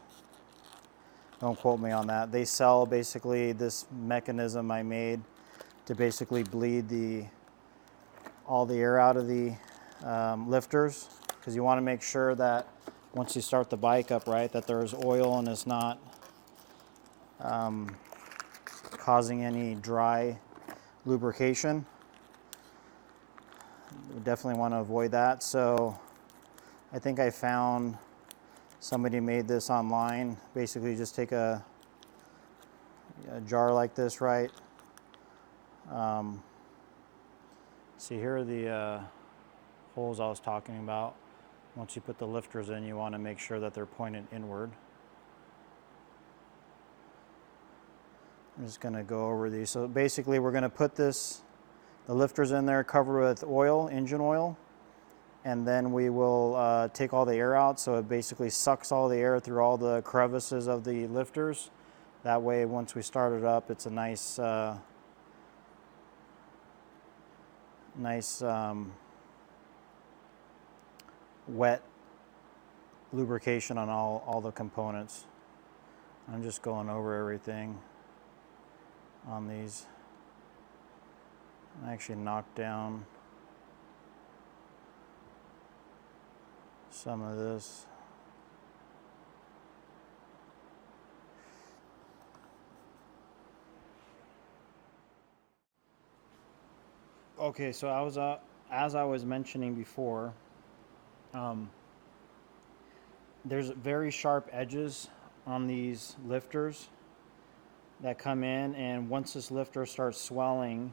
Don't quote me on that. They sell basically this mechanism I made to basically bleed all the air out of the lifters, because you want to make sure that once you start the bike up, right, that there's oil and it's not causing any dry lubrication. You definitely want to avoid that. So I think I found somebody made this online. Basically just take a jar like this, right? See, here are the holes I was talking about. Once you put the lifters in, you want to make sure that they're pointed inward. I'm just going to go over these. So basically we're going to put the lifters in there, cover with oil, engine oil, and then we will take all the air out. So it basically sucks all the air through all the crevices of the lifters. That way, once we start it up, it's a nice wet lubrication on all the components. I'm just going over everything on these. I actually knocked down some of this. Okay, so I was as I was mentioning before, there's very sharp edges on these lifters that come in, and once this lifter starts swelling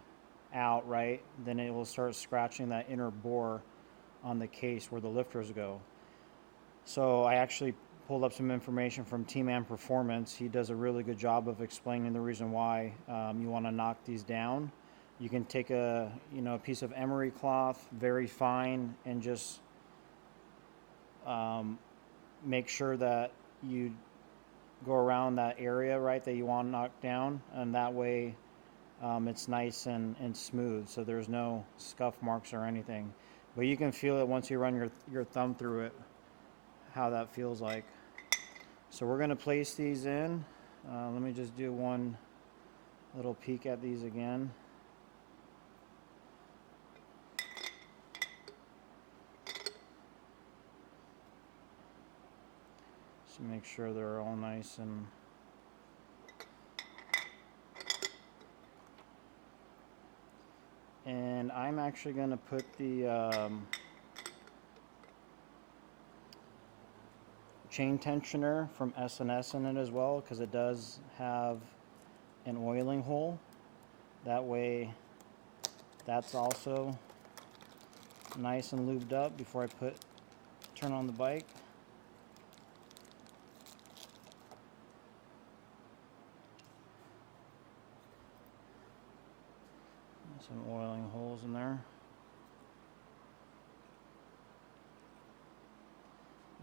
out, right, then it will start scratching that inner bore on the case where the lifters go. So I actually pulled up some information from T-Man Performance. He does a really good job of explaining the reason why you want to knock these down. You can take a piece of emery cloth, very fine, and just make sure that you go around that area, right, that you want to knock down, and that way it's nice and smooth, so there's no scuff marks or anything. But you can feel it once you run your thumb through it, how that feels like. So we're going to place these in. Let me just do one little peek at these again. So make sure they're all nice and I'm actually going to put the chain tensioner from S&S in it as well, because it does have an oiling hole. That way that's also nice and lubed up before I turn on the bike. Some oiling holes in there.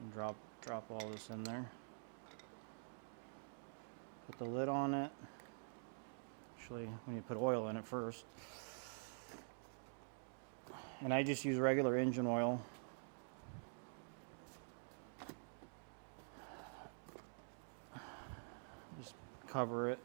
And drop all this in there. Put the lid on it. Actually, we need to put oil in it first. And I just use regular engine oil. Just cover it.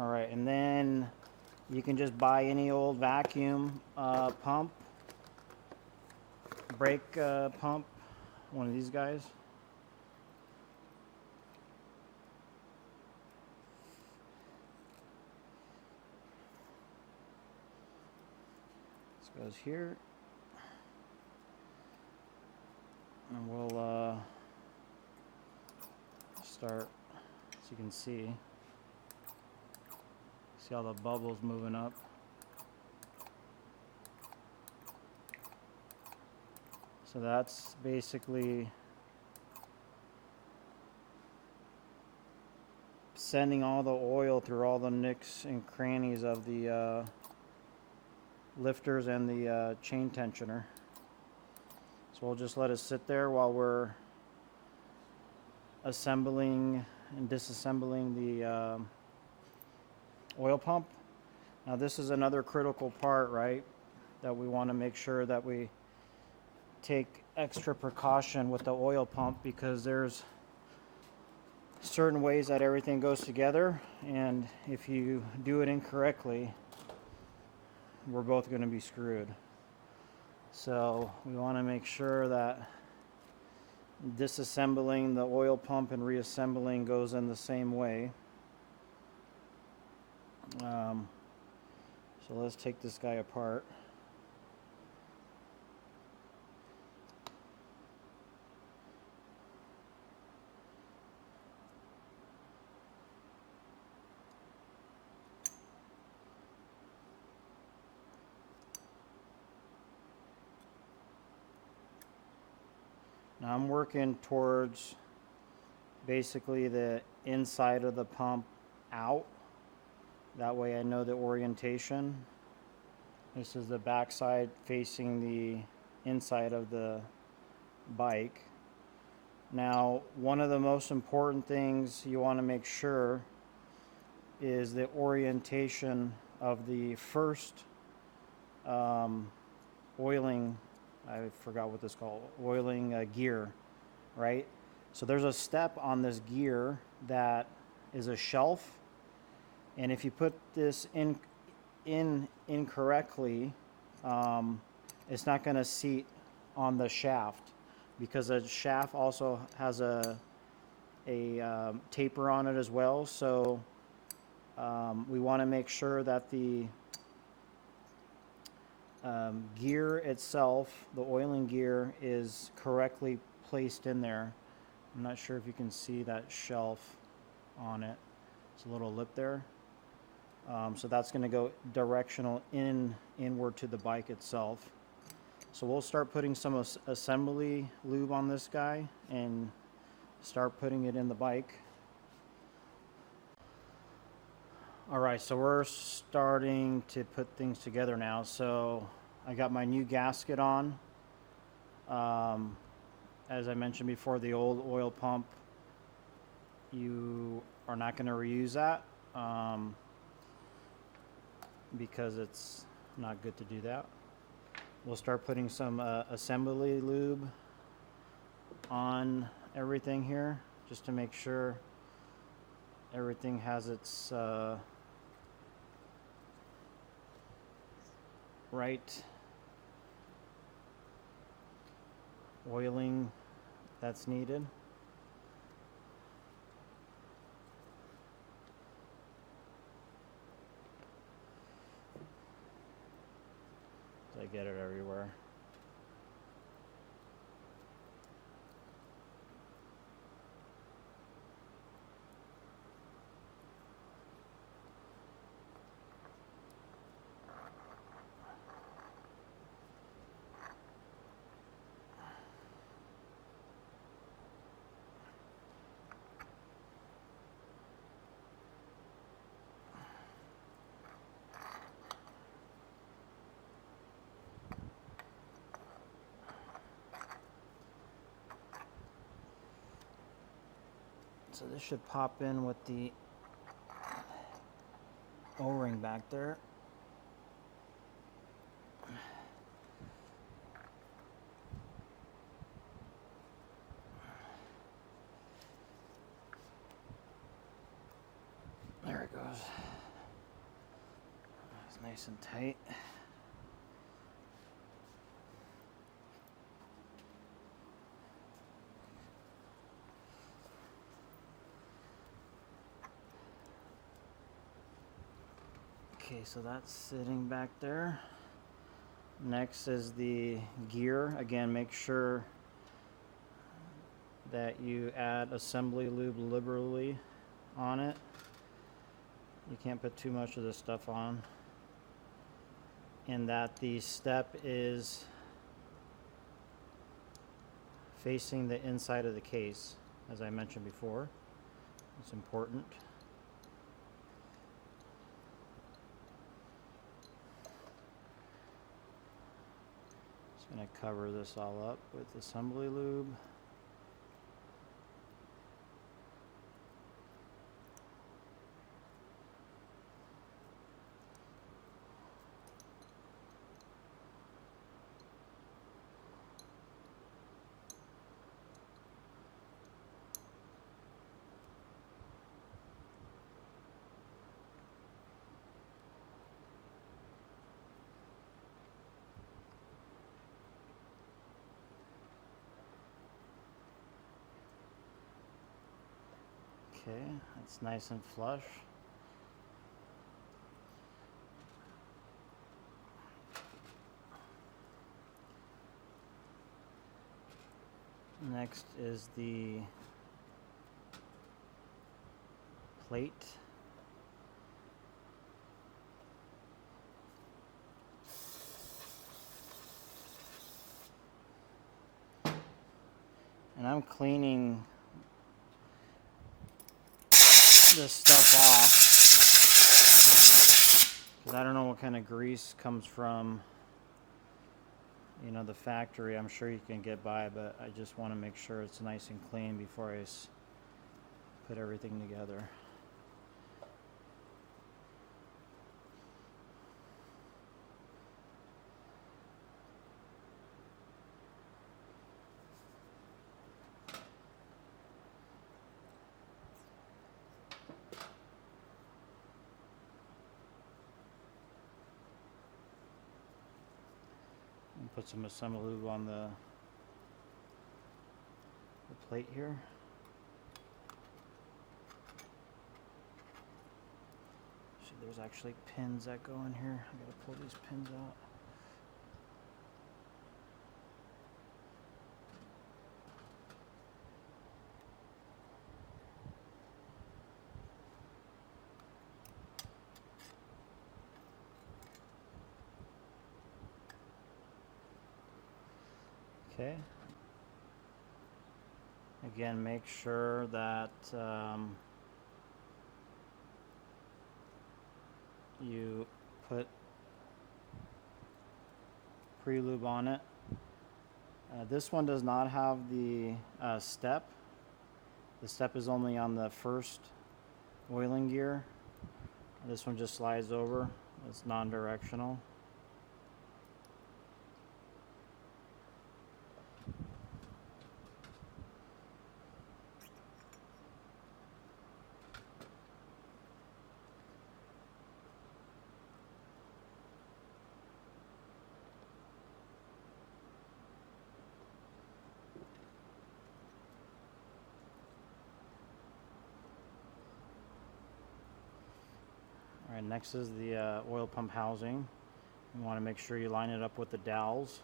All right, and then you can just buy any old vacuum pump, brake pump, one of these guys. This goes here, and we'll start, as you can see. See all the bubbles moving up. So that's basically sending all the oil through all the nicks and crannies of the lifters and the chain tensioner. So we'll just let it sit there while we're assembling and disassembling the oil pump. Now this is another critical part, right, that we want to make sure that we take extra precaution with the oil pump, because there's certain ways that everything goes together, and if you do it incorrectly, we're both going to be screwed. So we want to make sure that disassembling the oil pump and reassembling goes in the same way. So let's take this guy apart. Now I'm working towards basically the inside of the pump out. That way I know the orientation. This is the back side facing the inside of the bike. Now, one of the most important things you want to make sure is the orientation of the first oiling, I forgot what this is called, oiling gear, right? So there's a step on this gear that is a shelf, and if you put this in incorrectly, it's not going to seat on the shaft, because the shaft also has a taper on it as well. So we want to make sure that the gear itself, the oiling gear, is correctly placed in there. I'm not sure if you can see that shelf on it. It's a little lip there. So that's going to go directional inward to the bike itself. So we'll start putting some assembly lube on this guy and start putting it in the bike. All right, so we're starting to put things together now. So I got my new gasket on. As I mentioned before, the old oil pump, you are not going to reuse that because it's not good to do that. We'll start putting some assembly lube on everything here, just to make sure everything has its right oiling that's needed. I get it everywhere. So this should pop in with the O-ring back there. There it goes. It's nice and tight. Okay, so that's sitting back there. Next is the gear. Again, make sure that you add assembly lube liberally on it. You can't put too much of this stuff on. And that the step is facing the inside of the case, as I mentioned before. It's important. Going to cover this all up with assembly lube. Okay, that's nice and flush. Next is the plate. And I'm cleaning this stuff off because I don't know what kind of grease comes from, you know, the factory. I'm sure you can get by, but I just want to make sure it's nice and clean before I put everything together. put some assembly lube on the plate here. So there's actually pins that go in here. I gotta pull these pins out. Okay. Again, make sure that you put pre-lube on it. This one does not have the step. The step is only on the first oiling gear. This one just slides over. It's non-directional. Alright, next is the oil pump housing. You want to make sure you line it up with the dowels.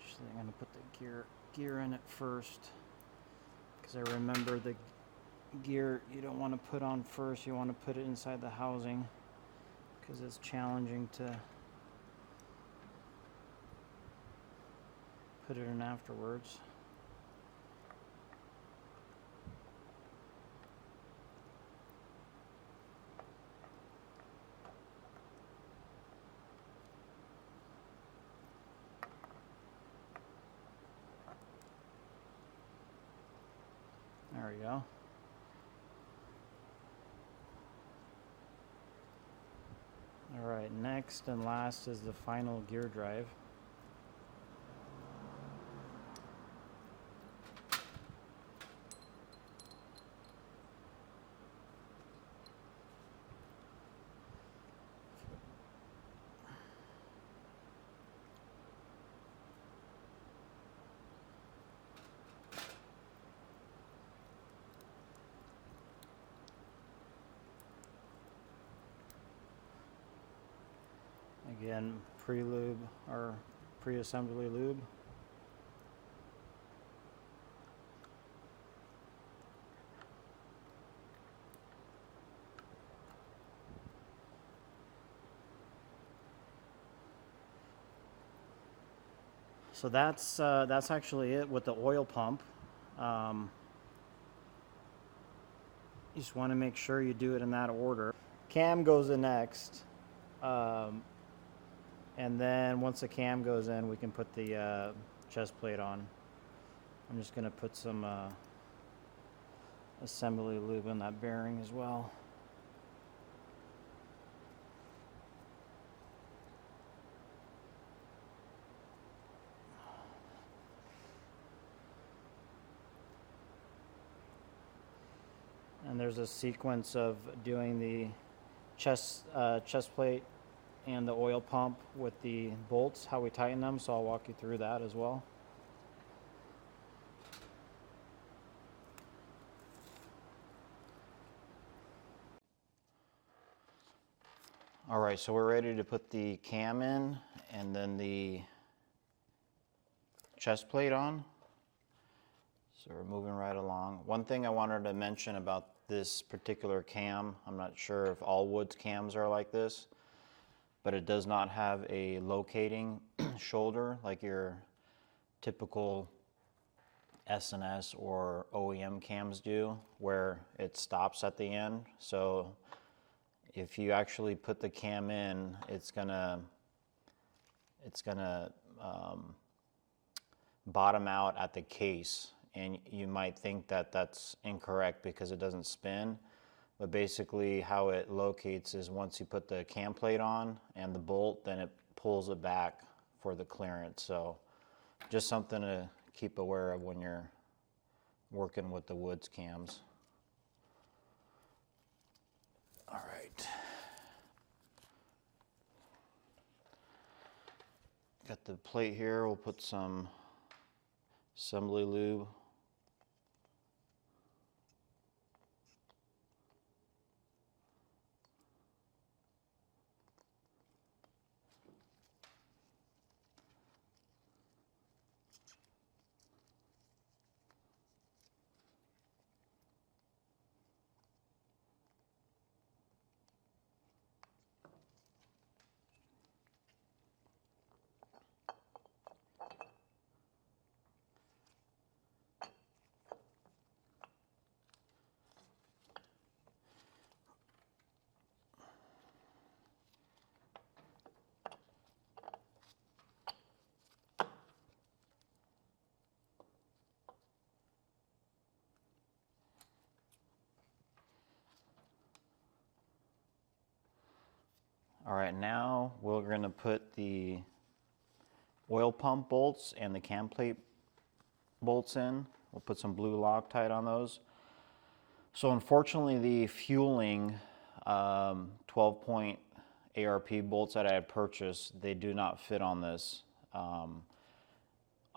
Actually, I'm going to put the gear in it first, because I remember the gear you don't want to put on first, you want to put it inside the housing, because it's challenging to put it in afterwards. There we go. Alright, next and last is the final gear drive. Again, pre-lube or pre-assembly lube. So that's actually it with the oil pump. You just want to make sure you do it in that order. Cam goes in next. And then once the cam goes in, we can put the chest plate on. I'm just going to put some assembly lube in that bearing as well. And there's a sequence of doing the chest plate and the oil pump with the bolts, how we tighten them, so I'll walk you through that as well. Alright, so we're ready to put the cam in and then the chest plate on. So we're moving right along. One thing I wanted to mention about this particular cam, I'm not sure if all Woods cams are like this, but it does not have a locating shoulder like your typical S&S or OEM cams do, where it stops at the end. So if you actually put the cam in, it's gonna bottom out at the case, and you might think that that's incorrect because it doesn't spin. But basically how it locates is once you put the cam plate on and the bolt, then it pulls it back for the clearance. So just something to keep aware of when you're working with the woods cams. All right. Got the plate here. We'll put some assembly lube. All right, now we're going to put the oil pump bolts and the cam plate bolts in. We'll put some blue Loctite on those. So unfortunately, the fueling 12-point ARP bolts that I had purchased, they do not fit on this.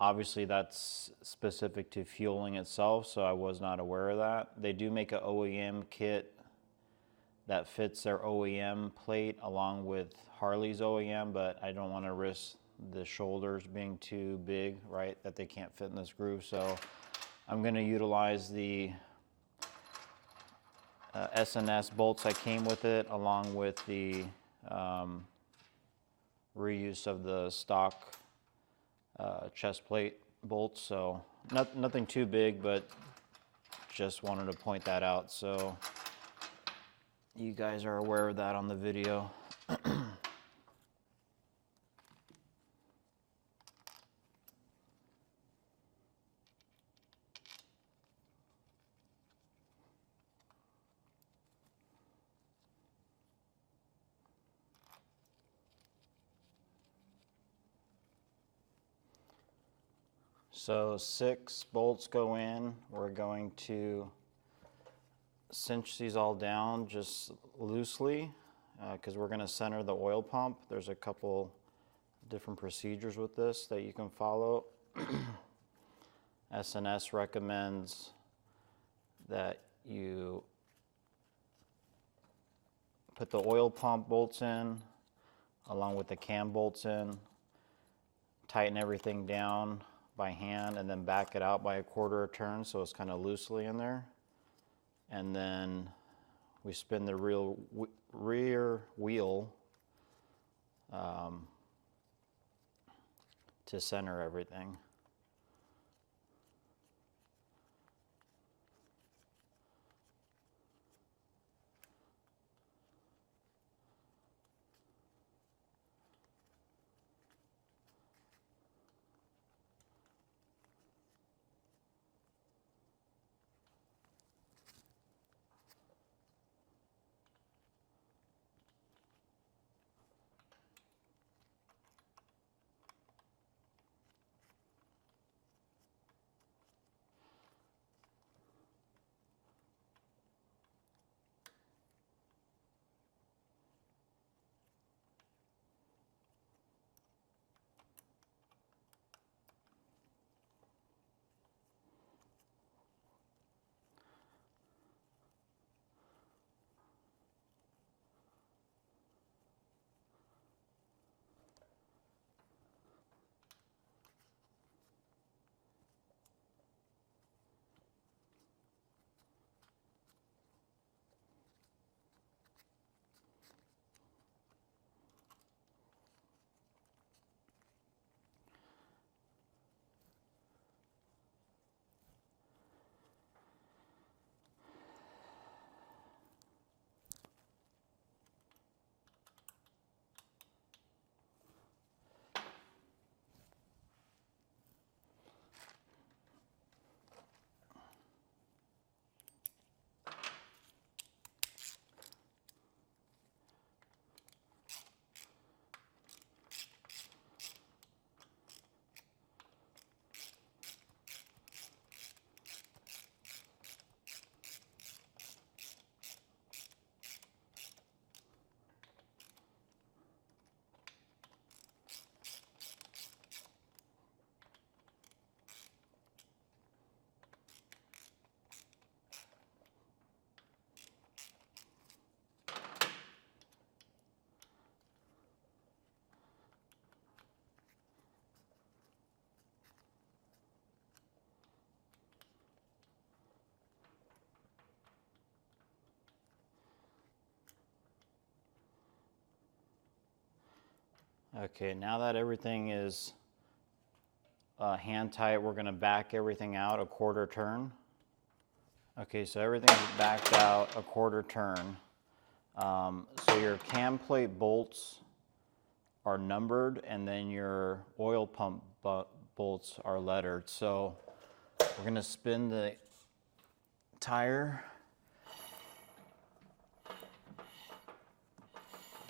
Obviously, that's specific to fueling itself, so I was not aware of that. They do make an OEM kit that fits their OEM plate along with Harley's OEM, but I don't want to risk the shoulders being too big, right, that they can't fit in this groove. So I'm going to utilize the S&S bolts that came with it, along with the reuse of the stock chest plate bolts. So nothing too big, but just wanted to point that out so you guys are aware of that on the video. So 6 bolts go in. We're going to cinch these all down just loosely because we're going to center the oil pump. There's a couple different procedures with this that you can follow. S&S recommends that you put the oil pump bolts in along with the cam bolts in, tighten everything down by hand, and then back it out by a quarter of turn so it's kind of loosely in there. And then we spin the rear wheel to center everything. Okay, now that everything is hand tight, we're going to back everything out a quarter turn. Okay, so everything's backed out a quarter turn. So your cam plate bolts are numbered, and then your oil pump bolts are lettered. So we're going to spin the tire,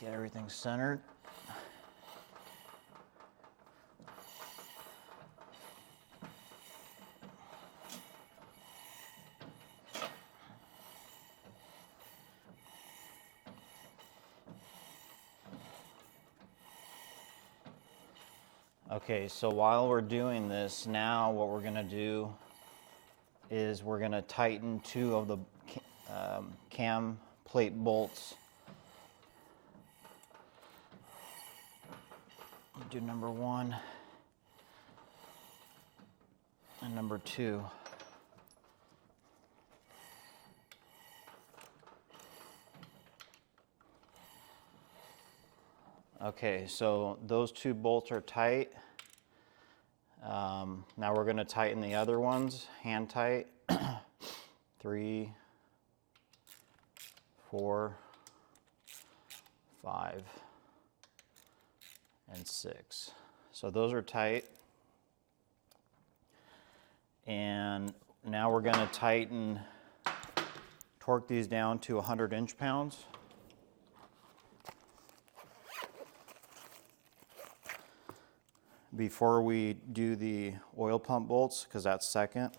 get everything centered. Okay, so while we're doing this, now what we're going to do is we're going to tighten two of the cam plate bolts. Do number 1 and number 2. Okay, so those 2 bolts are tight. Now we're going to tighten the other ones, hand tight. 3, 4, 5, and 6. So those are tight. And now we're going to tighten, torque these down to 100 inch-pounds. Before we do the oil pump bolts, because that's second.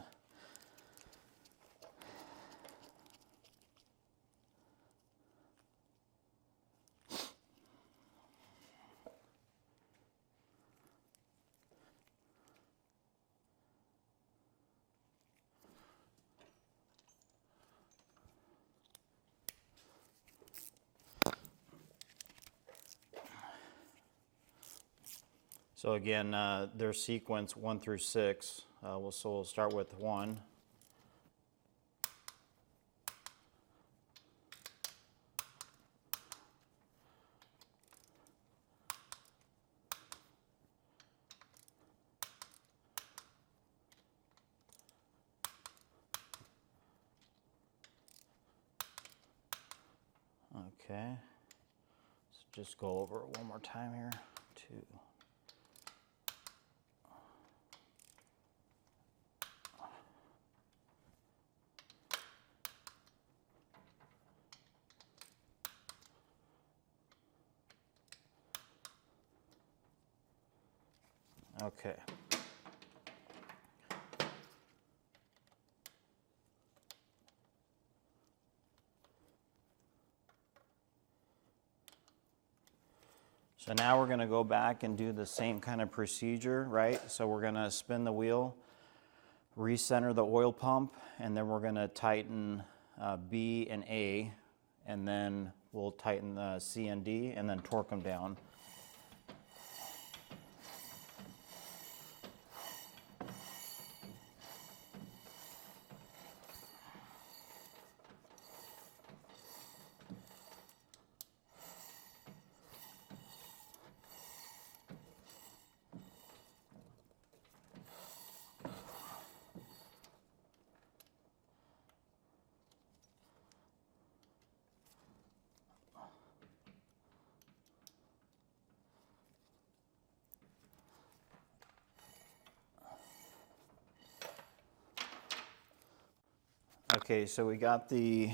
So again, their sequence 1 through 6. So we'll start with 1. Okay. Let's just go over it one more time here. 2. Okay. So now we're going to go back and do the same kind of procedure, right? So we're going to spin the wheel, recenter the oil pump, and then we're going to tighten B and A, and then we'll tighten the C and D, and then torque them down. Okay, so we got the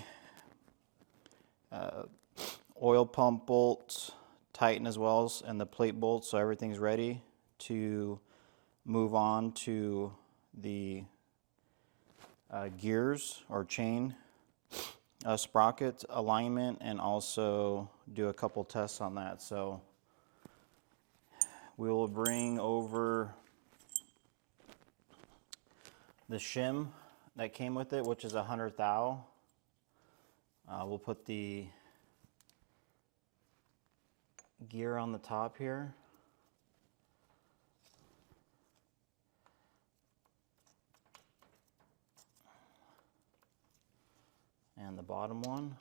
oil pump bolts tightened as well as and the plate bolts, so everything's ready to move on to the gears or chain sprocket alignment, and also do a couple tests on that. So we will bring over the shim that came with it, which is 100 thou. We'll put the gear on the top here. And the bottom one.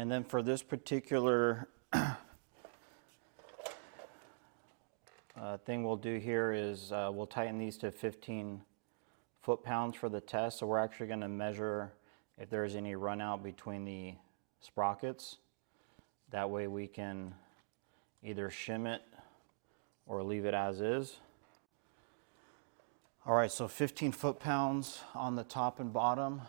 And then for this particular thing we'll do here is we'll tighten these to 15 foot-pounds for the test. So we're actually going to measure if there's any run out between the sprockets. That way we can either shim it or leave it as is. All right, so 15 foot-pounds on the top and bottom.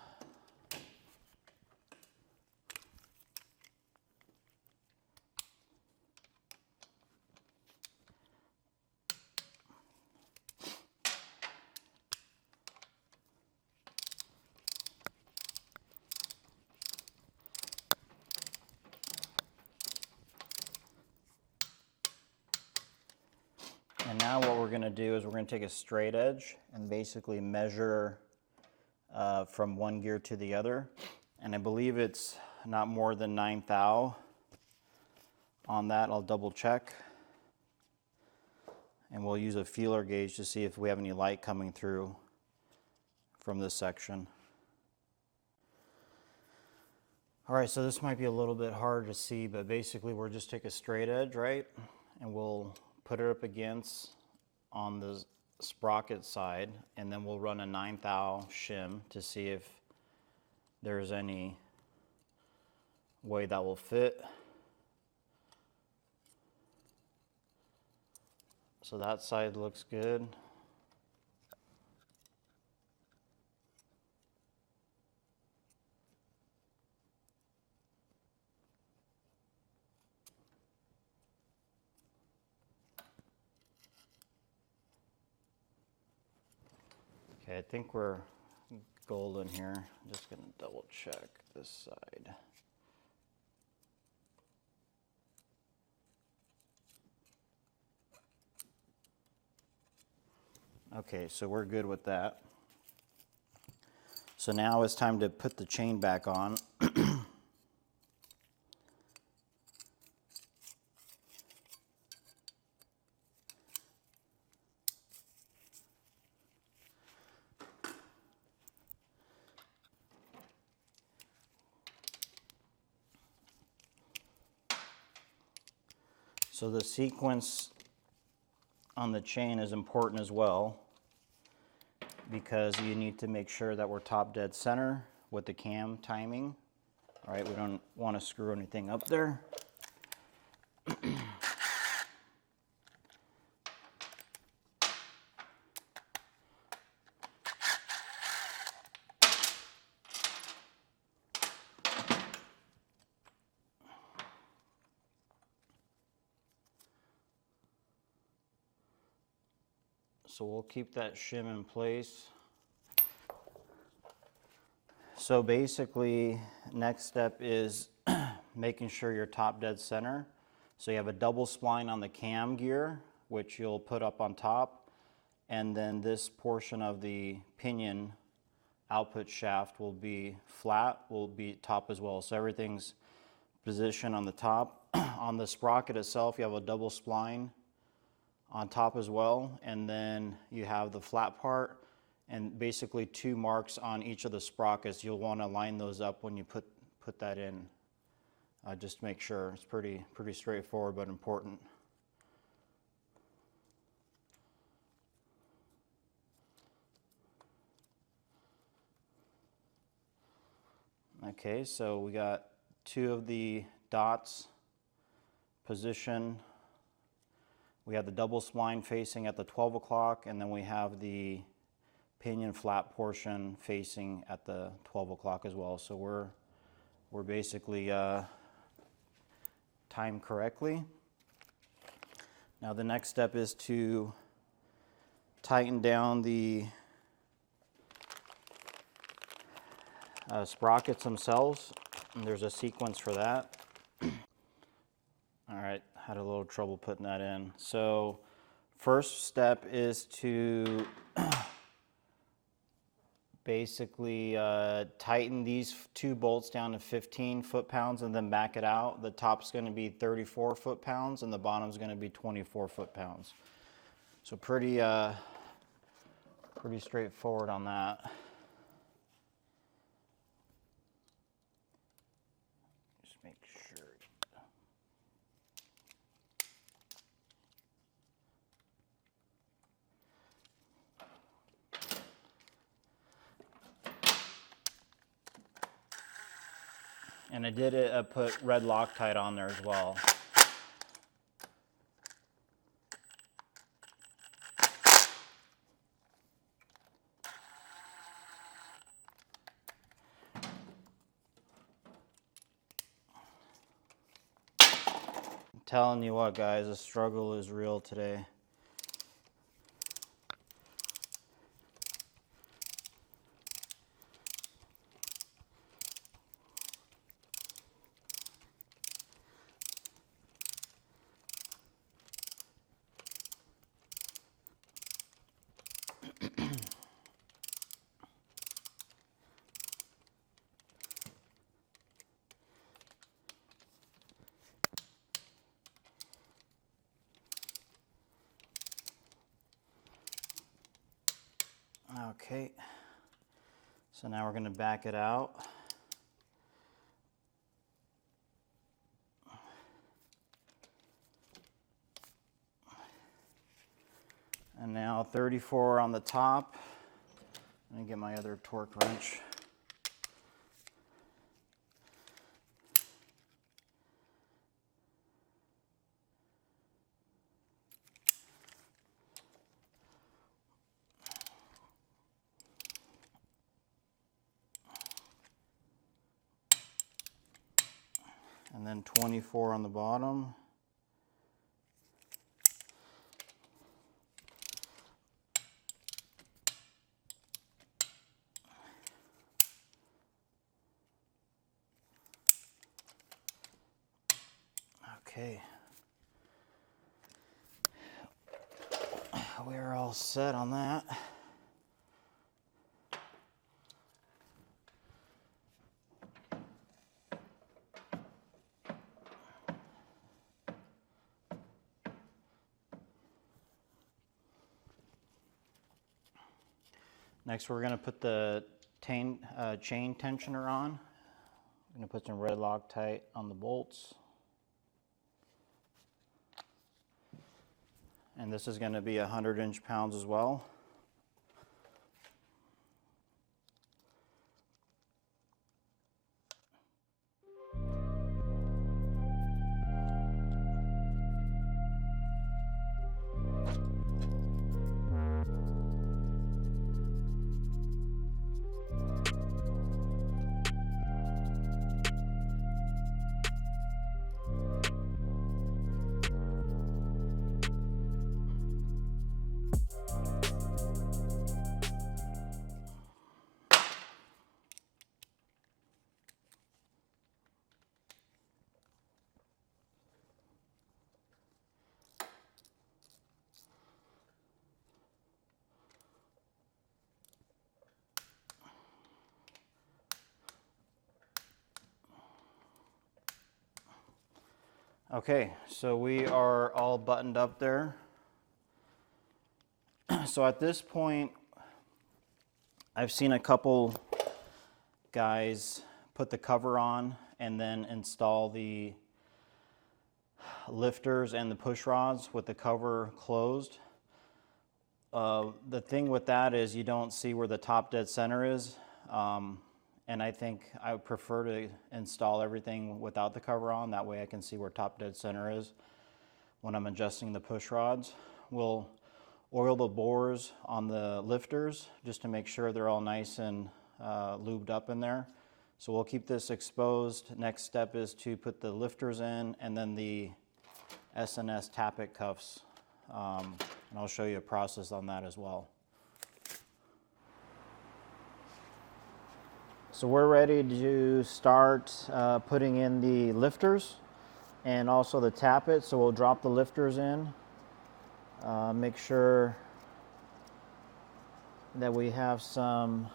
And now what we're going to do is we're going to take a straight edge and basically measure from one gear to the other. And I believe it's not more than 9 thou. On that, I'll double check. And we'll use a feeler gauge to see if we have any light coming through from this section. All right, so this might be a little bit hard to see, but basically we'll just take a straight edge, right? And we'll put it up against on the sprocket side, and then we'll run a 9 thou shim to see if there's any way that will fit. So that side looks good. Okay, I think we're golden here. I'm just going to double check this side. Okay, so we're good with that. So now it's time to put the chain back on. So the sequence on the chain is important as well, because you need to make sure that we're top dead center with the cam timing. All right, we don't want to screw anything up there. So we'll keep that shim in place. So basically, next step is making sure you're top dead center. So you have a double spline on the cam gear, which you'll put up on top, and then this portion of the pinion output shaft will be flat, will be top as well. So everything's positioned on the top. On the sprocket itself, you have a double spline on top as well, and then you have the flat part and basically 2 marks on each of the sprockets. You'll want to line those up when you put that in. Just to make sure. It's pretty straightforward but important. Okay, so we got 2 of the dots positioned. We have the double spline facing at the 12 o'clock, and then we have the pinion flat portion facing at the 12 o'clock as well. So we're basically timed correctly. Now the next step is to tighten down the sprockets themselves. And there's a sequence for that. All right, had a little trouble putting that in. So first step is to basically tighten these 2 bolts down to 15 foot-pounds and then back it out. The top's going to be 34 foot-pounds and the bottom's going to be 24 foot-pounds. So pretty straightforward on that. Just make And I did put red Loctite on there as well. I'm telling you what, guys, the struggle is real today. Okay, so now we're going to back it out. And now 34 on the top. Let me get my other torque wrench. And then 24 on the bottom. Okay. We're all set on that. Next, we're going to put the chain tensioner on. I'm going to put some red Loctite on the bolts. And this is going to be 100 inch-pounds as well. Okay, so we are all buttoned up there. So at this point, I've seen a couple guys put the cover on and then install the lifters and the push rods with the cover closed. The thing with that is you don't see where the top dead center is. And I think I would prefer to install everything without the cover on. That way I can see where top dead center is when I'm adjusting the push rods. We'll oil the bores on the lifters just to make sure they're all nice and lubed up in there. So we'll keep this exposed. Next step is to put the lifters in and then the S&S tappet cuffs. And I'll show you a process on that as well. So we're ready to start putting in the lifters and also the tappet. So we'll drop the lifters in, make sure that we have some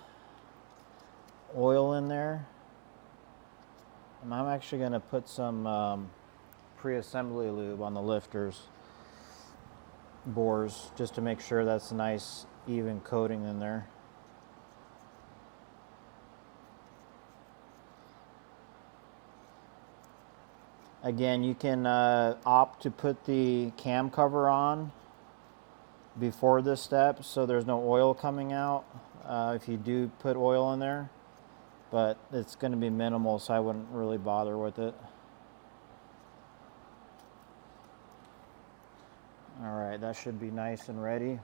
oil in there. And I'm actually going to put some pre-assembly lube on the lifters bores just to make sure that's a nice even coating in there. Again, you can opt to put the cam cover on before this step so there's no oil coming out if you do put oil in there. but it's going to be minimal, so I wouldn't really bother with it. All right, that should be nice and ready.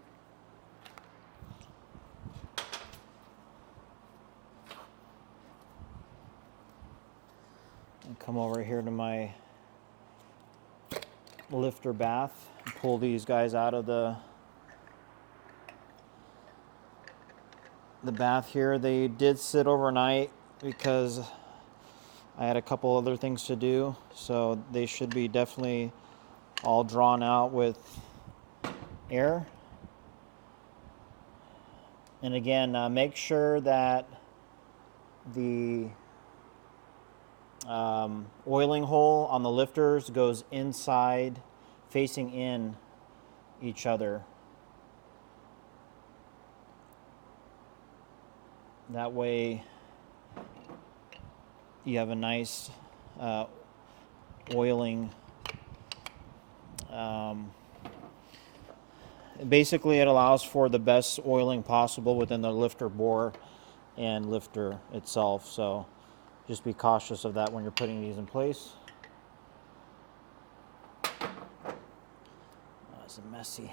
And come over here to my lifter bath and pull these guys out of the bath here. They did sit overnight because I had a couple other things to do, so they should be definitely all drawn out with air. And again, make sure that the oiling hole on the lifters goes inside, facing in each other. That way you have a nice oiling. Basically, it allows for the best oiling possible within the lifter bore and lifter itself. So just be cautious of that when you're putting these in place. That's messy.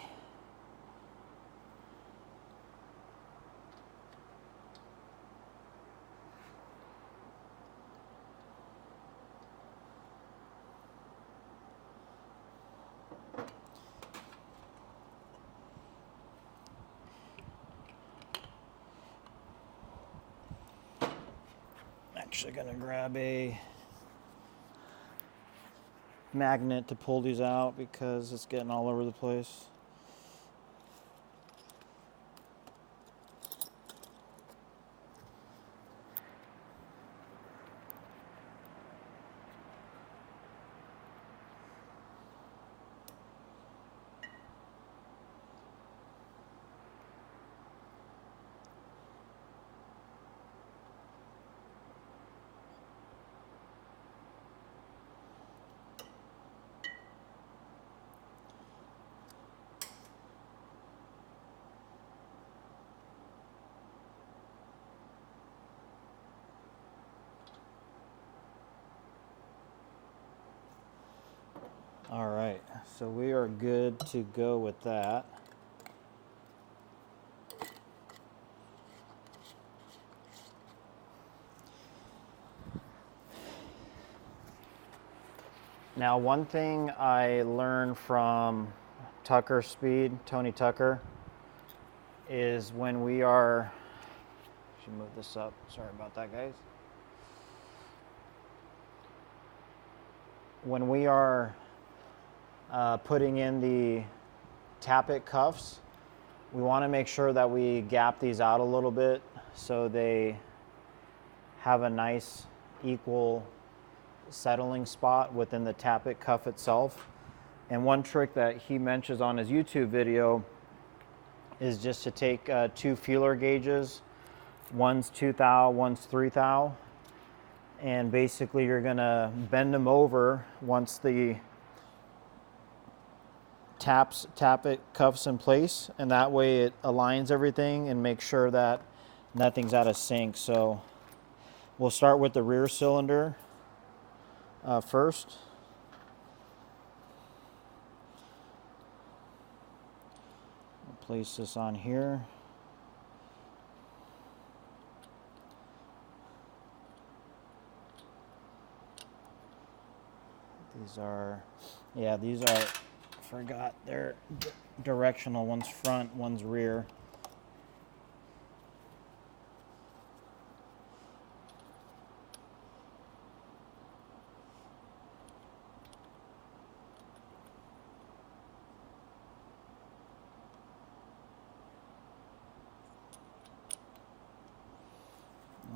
Actually gonna grab a magnet to pull these out because it's getting all over the place. All right, so we are good to go with that. Now, one thing I learned from Tucker Speed, Tony Tucker, is when we are, I should move this up, sorry about that, guys. When we are putting in the tappet cuffs, we want to make sure that we gap these out a little bit so they have a nice equal settling spot within the tappet cuff itself. And one trick that he mentions on his YouTube video is just to take 2 feeler gauges, one's 2 thou, one's 3 thou, and basically you're gonna bend them over once the tappet cuffs in place, and that way it aligns everything and makes sure that nothing's out of sync. So we'll start with the rear cylinder first. I'll place this on here. These are, forgot, they're directional. One's front, one's rear.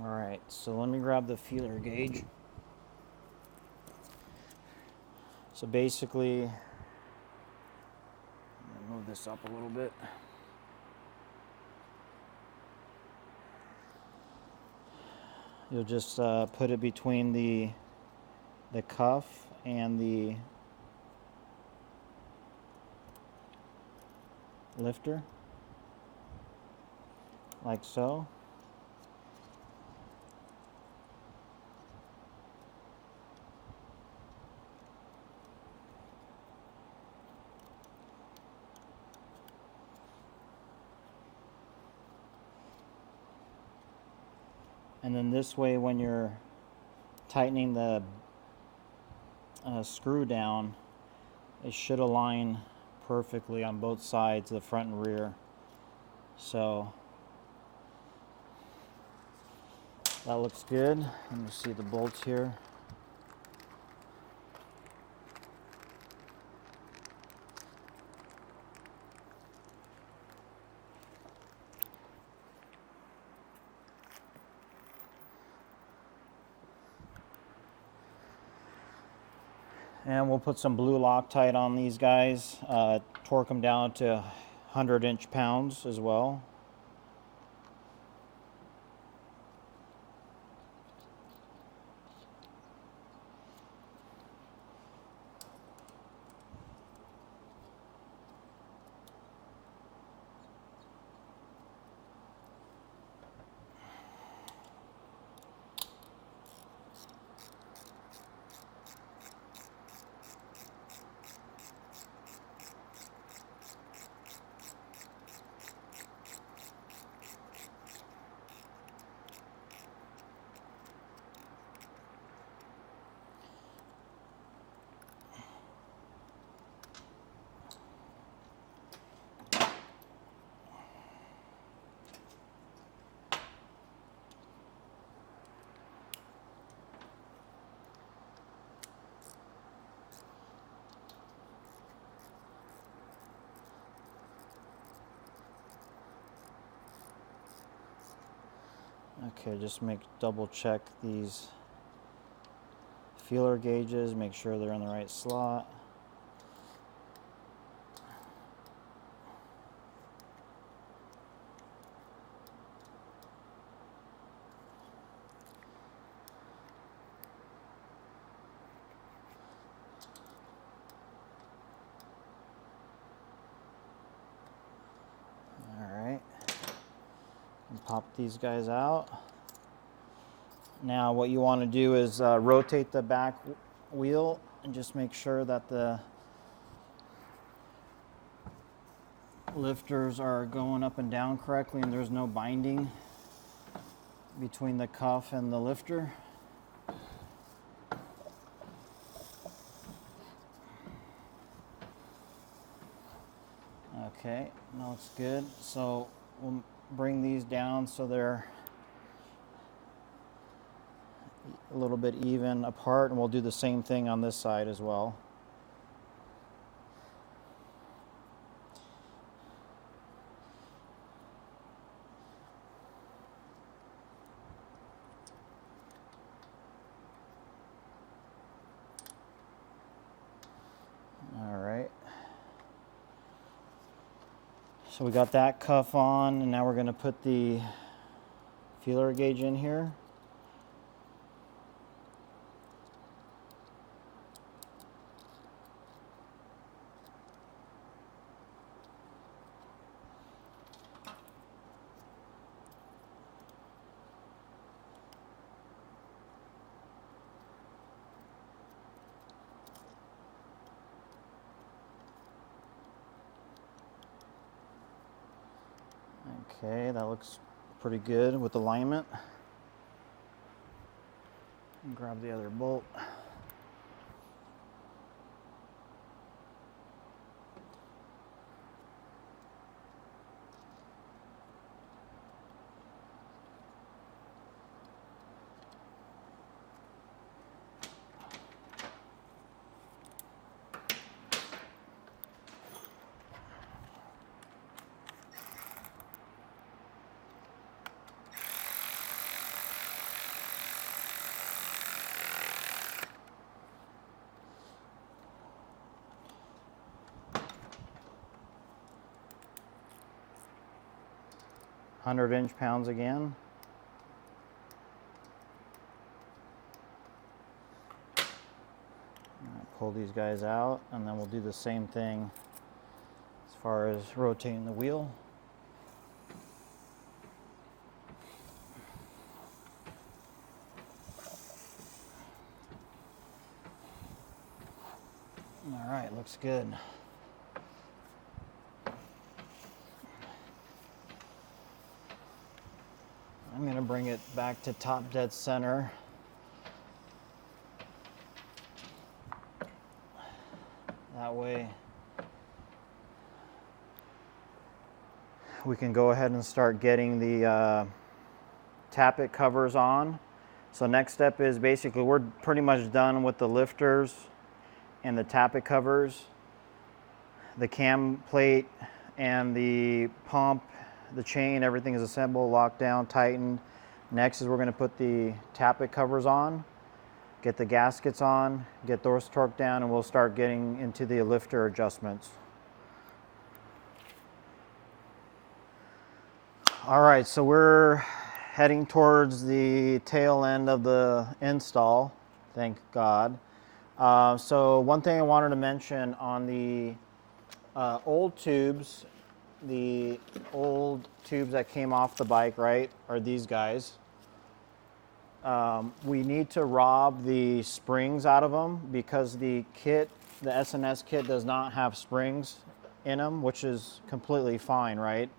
All right, so let me grab the feeler gauge. So basically, move this up a little bit. You'll just put it between the cuff and the lifter, like so. And then this way, when you're tightening the screw down, it should align perfectly on both sides, the front and rear. So that looks good. Let me see the bolts here. And we'll put some blue Loctite on these guys, torque them down to 100 inch-pounds as well. Okay, just double check these feeler gauges, make sure they're in the right slot. All right, and pop these guys out. Now what you want to do is rotate the back wheel and just make sure that the lifters are going up and down correctly and there's no binding between the cuff and the lifter. Okay, that looks good. So we'll bring these down so they're a little bit even apart, and we'll do the same thing on this side as well. All right. So we got that cuff on, and now we're going to put the feeler gauge in here. Okay, that looks pretty good with alignment. Grab the other bolt. Hundred inch-pounds again. Pull these guys out, and then we'll do the same thing as far as rotating the wheel. All right, looks good. I'm going to bring bring it back to top dead center. That way we can go ahead and start getting the tappet covers on. So next step is basically we're pretty much done with the lifters and the tappet covers. The cam plate and the pump, the chain, everything is assembled, locked down, tightened. Next is we're going to put the tappet covers on, get the gaskets on, get those torqued down, and we'll start getting into the lifter adjustments. All right, so we're heading towards the tail end of the install, thank God. So one thing I wanted to mention on the old tubes, the old tubes that came off the bike, right, are these guys. We need to rob the springs out of them because the kit, the S&S kit, does not have springs in them, which is completely fine, right?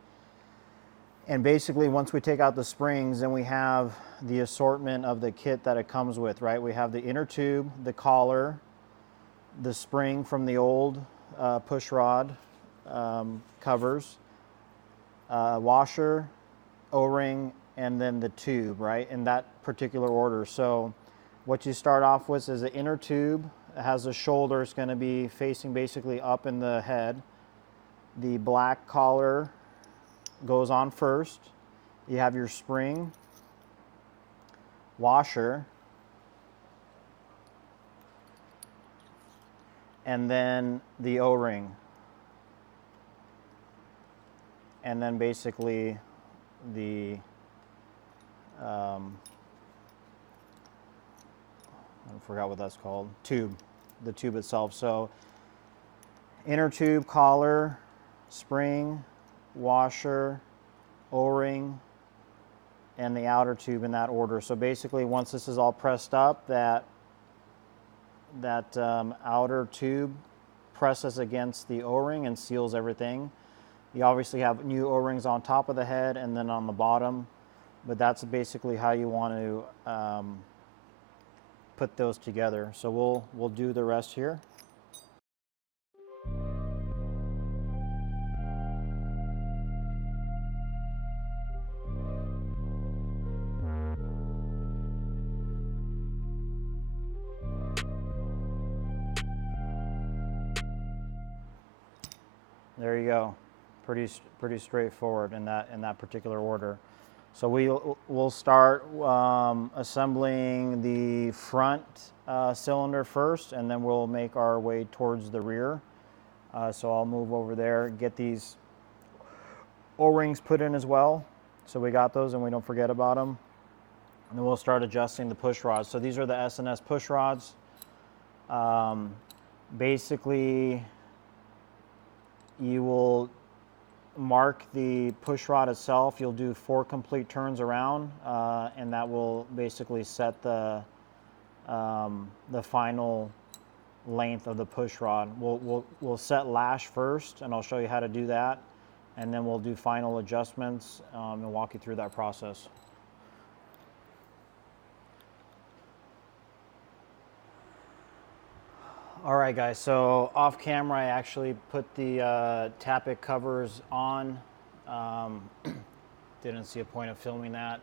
And basically, once we take out the springs, then we have the assortment of the kit that it comes with, right? We have the inner tube, the collar, the spring from the old push rod covers, washer, O-ring, and then the tube, right? In that particular order. So what you start off with is the inner tube. It has the shoulder. It's going to be facing basically up in the head. The black collar goes on first. You have your spring, washer, and then the O-ring. And then basically the I forgot what that's called, tube, the tube itself. So inner tube, collar, spring, washer, O-ring, and the outer tube in that order. So basically, once this is all pressed up, that outer tube presses against the O-ring and seals everything. You obviously have new O-rings on top of the head and then on the bottom, but that's basically how you want to put those together. So we'll do the rest here. There you go. Pretty straightforward in that particular order. So we'll start assembling the front cylinder first, and then we'll make our way towards the rear. So I'll move over there, get these O-rings put in as well. So we got those and we don't forget about them. And then we'll start adjusting the push rods. So these are the S&S push rods. Basically, you will mark the push rod itself. You'll do 4 complete turns around, and that will basically set the final length of the push rod. We'll set lash first, and I'll show you how to do that, and then we'll do final adjustments and walk you through that process. All right, guys, so off camera, I actually put the tappet covers on. Didn't see a point of filming that.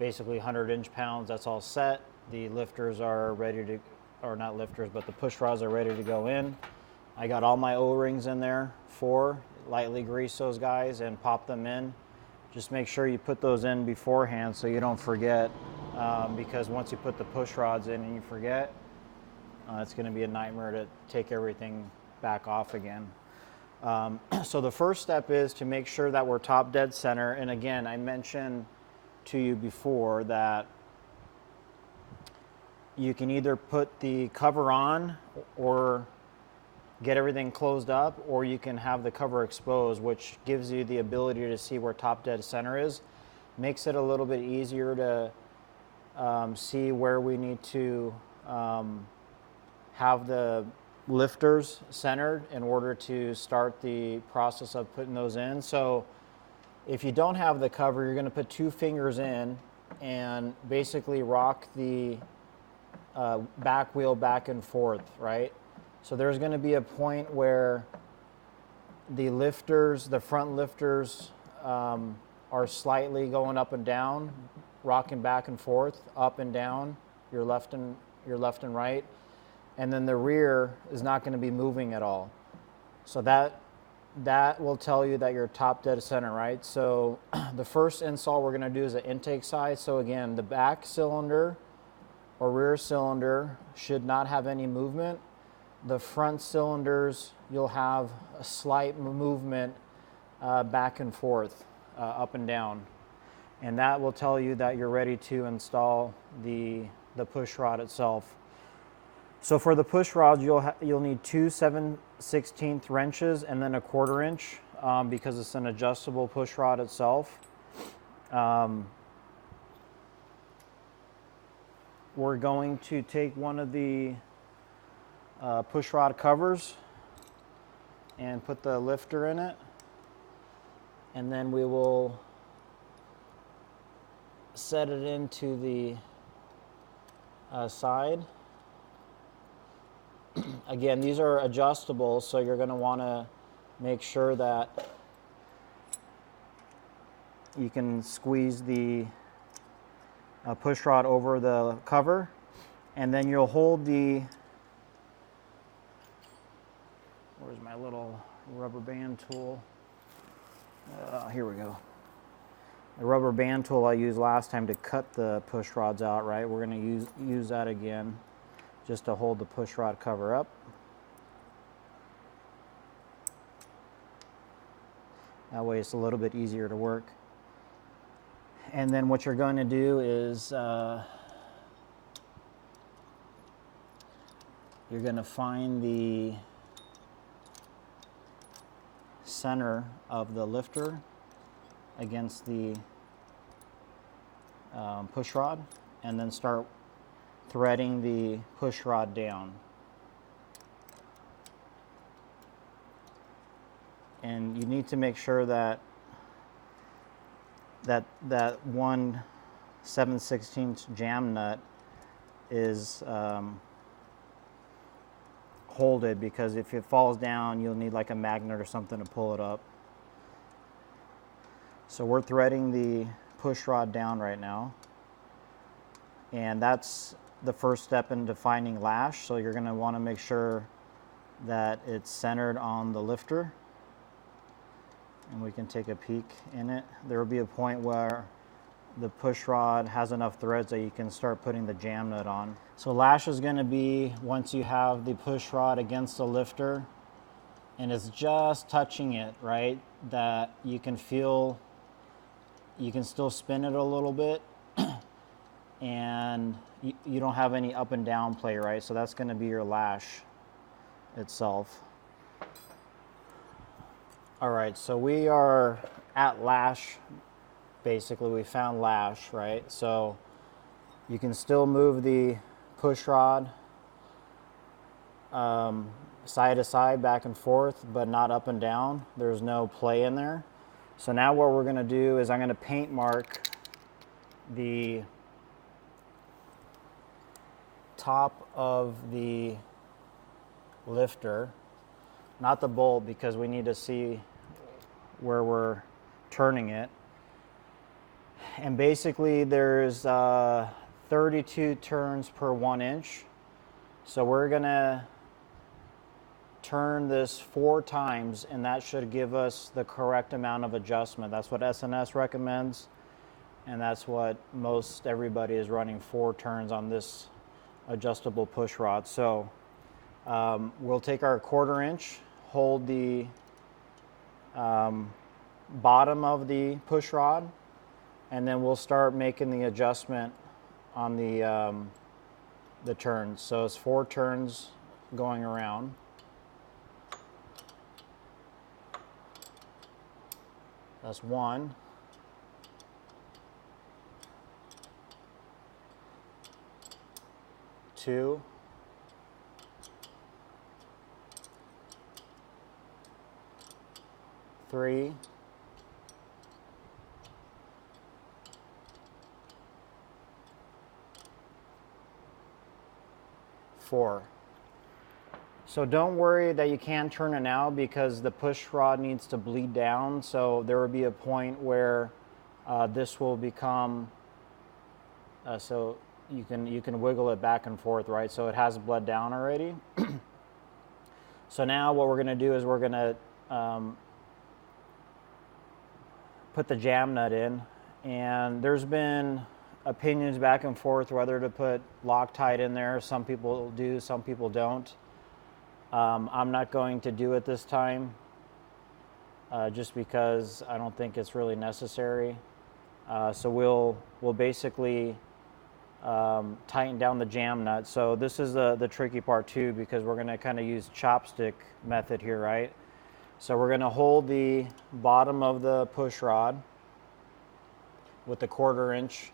Basically 100 inch-pounds, that's all set. The lifters are ready to, or not lifters, but the push rods are ready to go in. I got all my O-rings in there, 4. Lightly grease those guys and pop them in. Just make sure you put those in beforehand so you don't forget, because once you put the push rods in and you forget, it's going to be a nightmare to take everything back off again. So the first step is to make sure that we're top dead center. And again, I mentioned to you before that you can either put the cover on or get everything closed up, or you can have the cover exposed, which gives you the ability to see where top dead center is. Makes it a little bit easier to see where we need to have the lifters centered in order to start the process of putting those in. So if you don't have the cover, you're going to put 2 fingers in, and then basically rock the back wheel back and forth, right? So there's going to be a point where the lifters, the front lifters, are slightly going up and down, rocking back and forth, up and down, your left and right, and then the rear is not going to be moving at all. So that will tell you that you're top dead center, right? So the first install we're going to do is the intake side. So again, the back cylinder or rear cylinder should not have any movement. The front cylinders, you'll have a slight movement back and forth, up and down. And that will tell you that you're ready to install the push rod itself. So for the push rods, you'll need two 7/16 wrenches and then a 1/4 inch because it's an adjustable push rod itself. We're going to take one of the push rod covers and put the lifter in it, and then we will set it into the side. Again, these are adjustable, so you're going to want to make sure that you can squeeze the push rod over the cover, and then you'll hold the, where's my little rubber band tool? Here we go. The rubber band tool I used last time to cut the push rods out, right? We're going to use that again, just to hold the push rod cover up. That way it's a little bit easier to work. And then what you're going to do is you're going to find the center of the lifter against the push rod, and then start threading the push rod down. And you need to make sure that one 7/16 jam nut is holded, because if it falls down, you'll need like a magnet or something to pull it up. So we're threading the push rod down right now, and that's the first step into finding lash. So you're going to want to make sure that it's centered on the lifter, and we can take a peek in it. There will be a point where the push rod has enough threads that you can start putting the jam nut on. So lash is going to be once you have the push rod against the lifter and it's just touching it, right, that you can feel, you can still spin it a little bit and you don't have any up and down play, right? So that's going to be your lash itself. All right, so we are at lash. Basically, we found lash, right? So you can still move the push rod side to side, back and forth, but not up and down. There's no play in there. So now what we're gonna do is I'm gonna paint mark the top of the lifter, not the bolt, because we need to see where we're turning it. And basically there's 32 turns per 1 inch. So we're gonna turn this 4 times, and that should give us the correct amount of adjustment. That's what S&S recommends, and that's what most everybody is running, 4 turns on this adjustable push rod. So we'll take our 1/4 inch, hold the bottom of the push rod, and then we'll start making the adjustment on the turns. So it's 4 turns going around. That's 1. 2. 3. 4. So don't worry that you can't turn it now, because the push rod needs to bleed down. So there will be a point where this will become, so you can wiggle it back and forth, right? So it has bled down already. So now what we're going to do is we're going to put the jam nut in, and there's been opinions back and forth whether to put Loctite in there. Some people do, some people don't. I'm not going to do it this time, just because I don't think it's really necessary. So we'll basically tighten down the jam nut. So this is the tricky part too, because we're going to kind of use chopstick method here, right? So we're going to hold the bottom of the push rod with the 1/4 inch.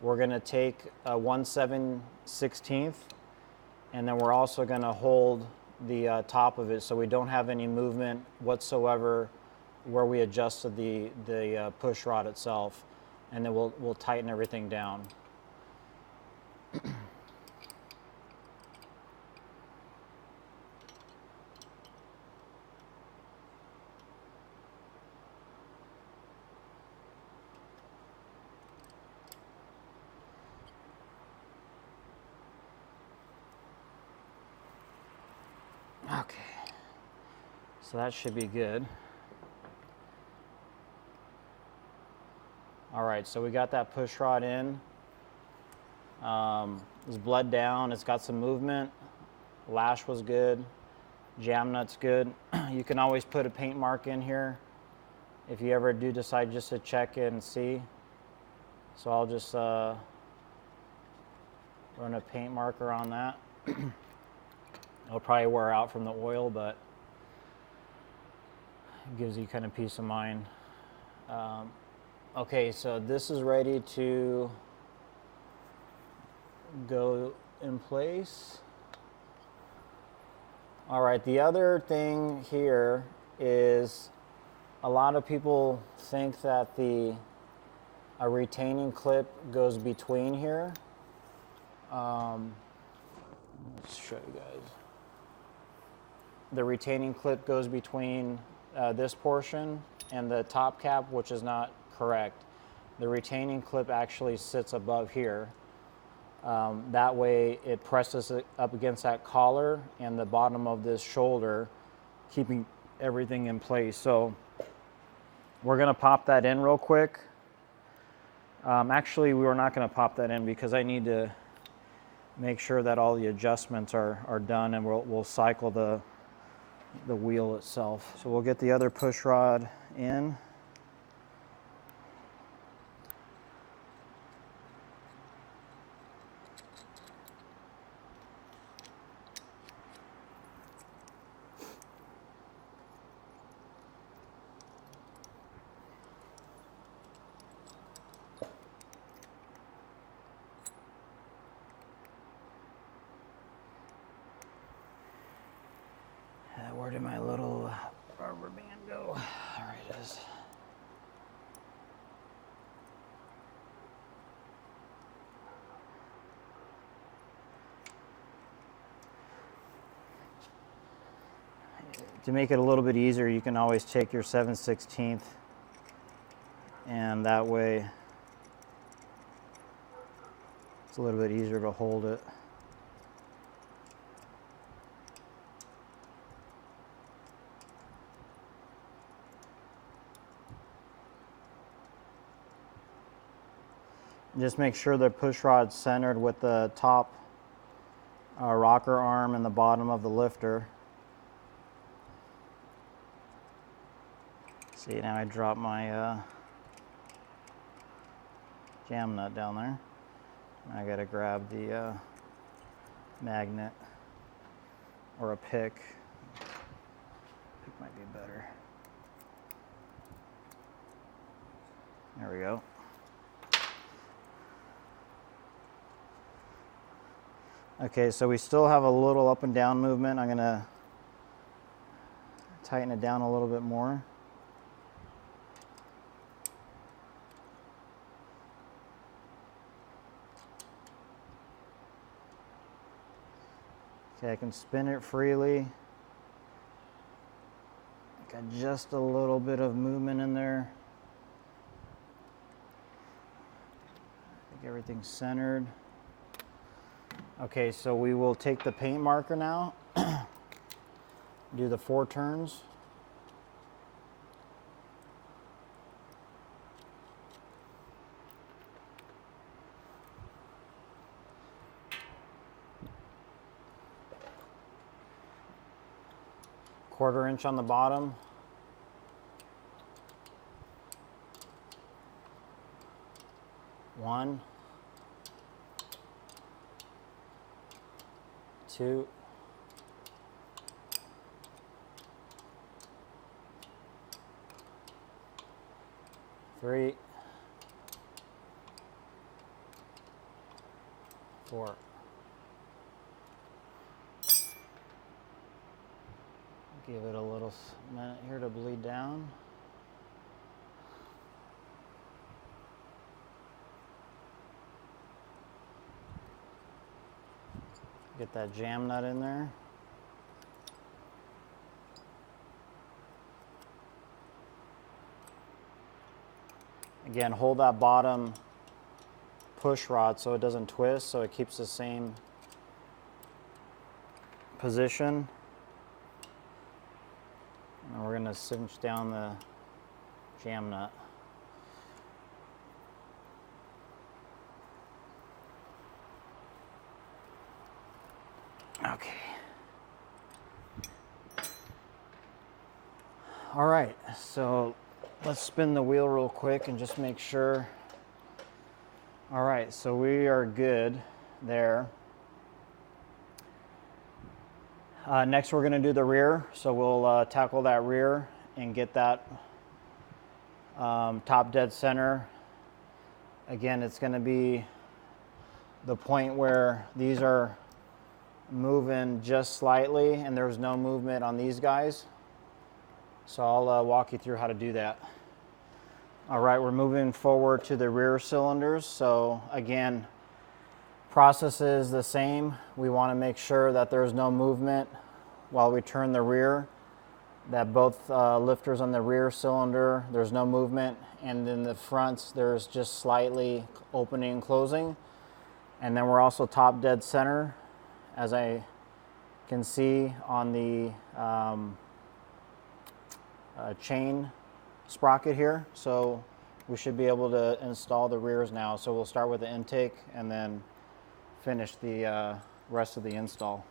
We're going to take a 1/7/16, and then we're also going to hold the top of it so we don't have any movement whatsoever where we adjusted the push rod itself, and then we'll tighten everything down. Okay, so that should be good. All right, so we got that push rod in. It's bled down, it's got some movement. Lash was good, jam nut's good. You can always put a paint mark in here if you ever do decide just to check it and see. So I'll just run a paint marker on that. It'll probably wear out from the oil, but it gives you kind of peace of mind. Okay, so this is ready to go in place. All right, the other thing here is a lot of people think that a retaining clip goes between here. Let's show you guys. The retaining clip goes between this portion and the top cap, which is not correct. The retaining clip actually sits above here. That way it presses it up against that collar and the bottom of this shoulder, keeping everything in place. So we're going to pop that in real quick. Actually, we were not going to pop that in because I need to make sure that all the adjustments are done, and we'll cycle the wheel itself. So we'll get the other push rod in. Where did my little rubber band go? There it is. To make it a little bit easier, you can always take your 7/16, and that way it's a little bit easier to hold it. Just make sure the push rod's centered with the top rocker arm and the bottom of the lifter. See, now I dropped my jam nut down there. I gotta grab the magnet or a pick. Pick might be better. There we go. Okay, so we still have a little up and down movement. I'm gonna tighten it down a little bit more. Okay, I can spin it freely. Got just a little bit of movement in there. I think everything's centered. Okay, so we will take the paint marker now, do the 4 turns. Quarter inch on the bottom. One, 2, 3, 4. Give it a little minute here to bleed down. Get that jam nut in there. Again, hold that bottom push rod so it doesn't twist, so it keeps the same position. And we're going to cinch down the jam nut. Okay. All right, so let's spin the wheel real quick and just make sure. All right, so we are good there. Next, we're going to do the rear. So we'll tackle that rear and get that top dead center. Again, it's going to be the point where these are moving just slightly and there's no movement on these guys. So I'll walk you through how to do that. All right, we're moving forward to the rear cylinders. So again, process is the same. We want to make sure that there's no movement while we turn the rear, that both lifters on the rear cylinder, there's no movement, and in the fronts, there's just slightly opening and closing. And then we're also top dead center, as I can see on the chain sprocket here. So we should be able to install the rears now. So we'll start with the intake and then finish the rest of the install.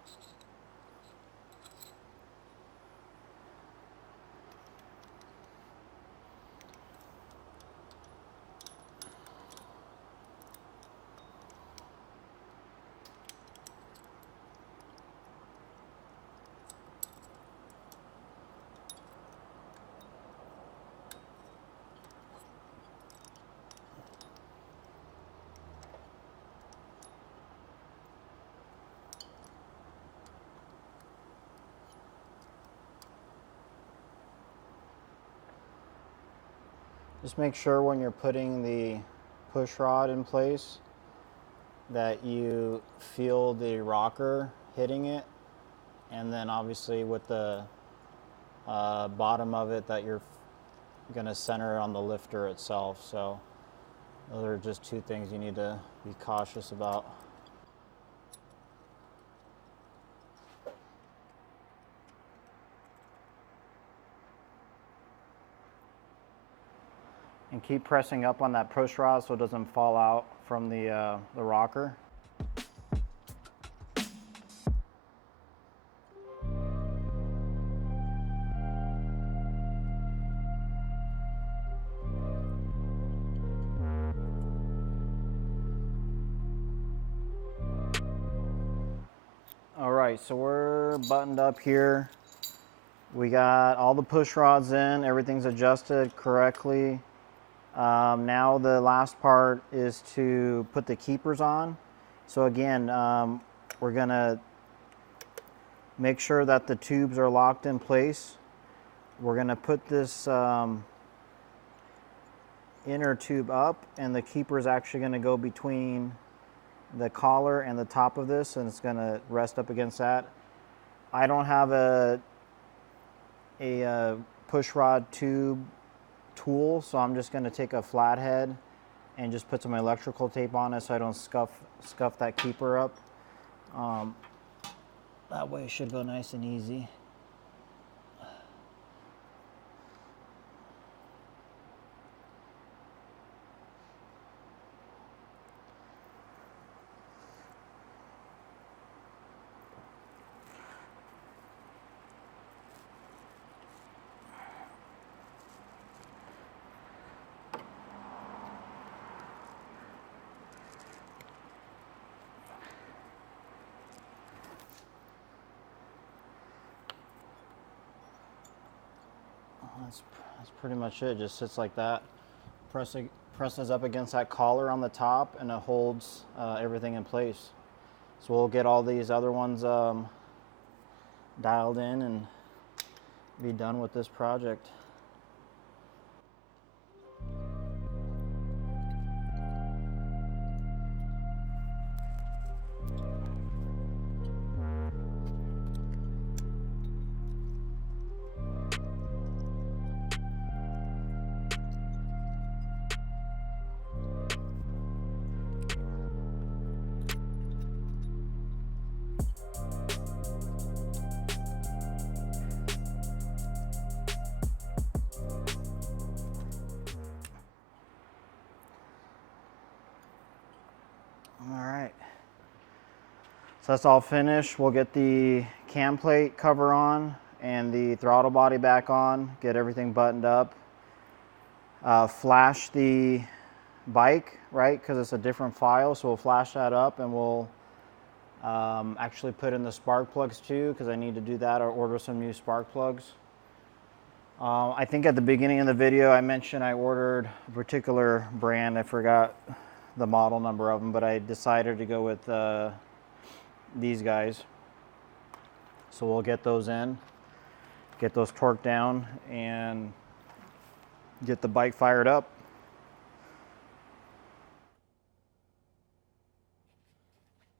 Just make sure when you're putting the push rod in place that you feel the rocker hitting it, and then obviously with the bottom of it that you're going to center on the lifter itself. So those are just 2 things you need to be cautious about. And keep pressing up on that push rod so it doesn't fall out from the rocker. All right, so we're buttoned up here. We got all the push rods in, everything's adjusted correctly. Now the last part is to put the keepers on. So again, we're gonna make sure that the tubes are locked in place. We're gonna put this inner tube up, and the keeper is actually gonna go between the collar and the top of this, and it's gonna rest up against that. I don't have a push rod tube tool, so I'm just going to take a flathead and just put some electrical tape on it so I don't scuff that keeper up. That way it should go nice and easy. That's pretty much it. Just sits like that. Presses up against that collar on the top, and it holds everything in place. So we'll get all these other ones dialed in and be done with this project. So that's all finished. We'll get the cam plate cover on and the throttle body back on, get everything buttoned up. Flash the bike, right, because it's a different file, so we'll flash that up, and we'll actually put in the spark plugs too, because I need to do that or order some new spark plugs. I think at the beginning of the video I mentioned I ordered a particular brand. I forgot the model number of them, but I decided to go with these guys. So we'll get those in, get those torqued down, and get the bike fired up.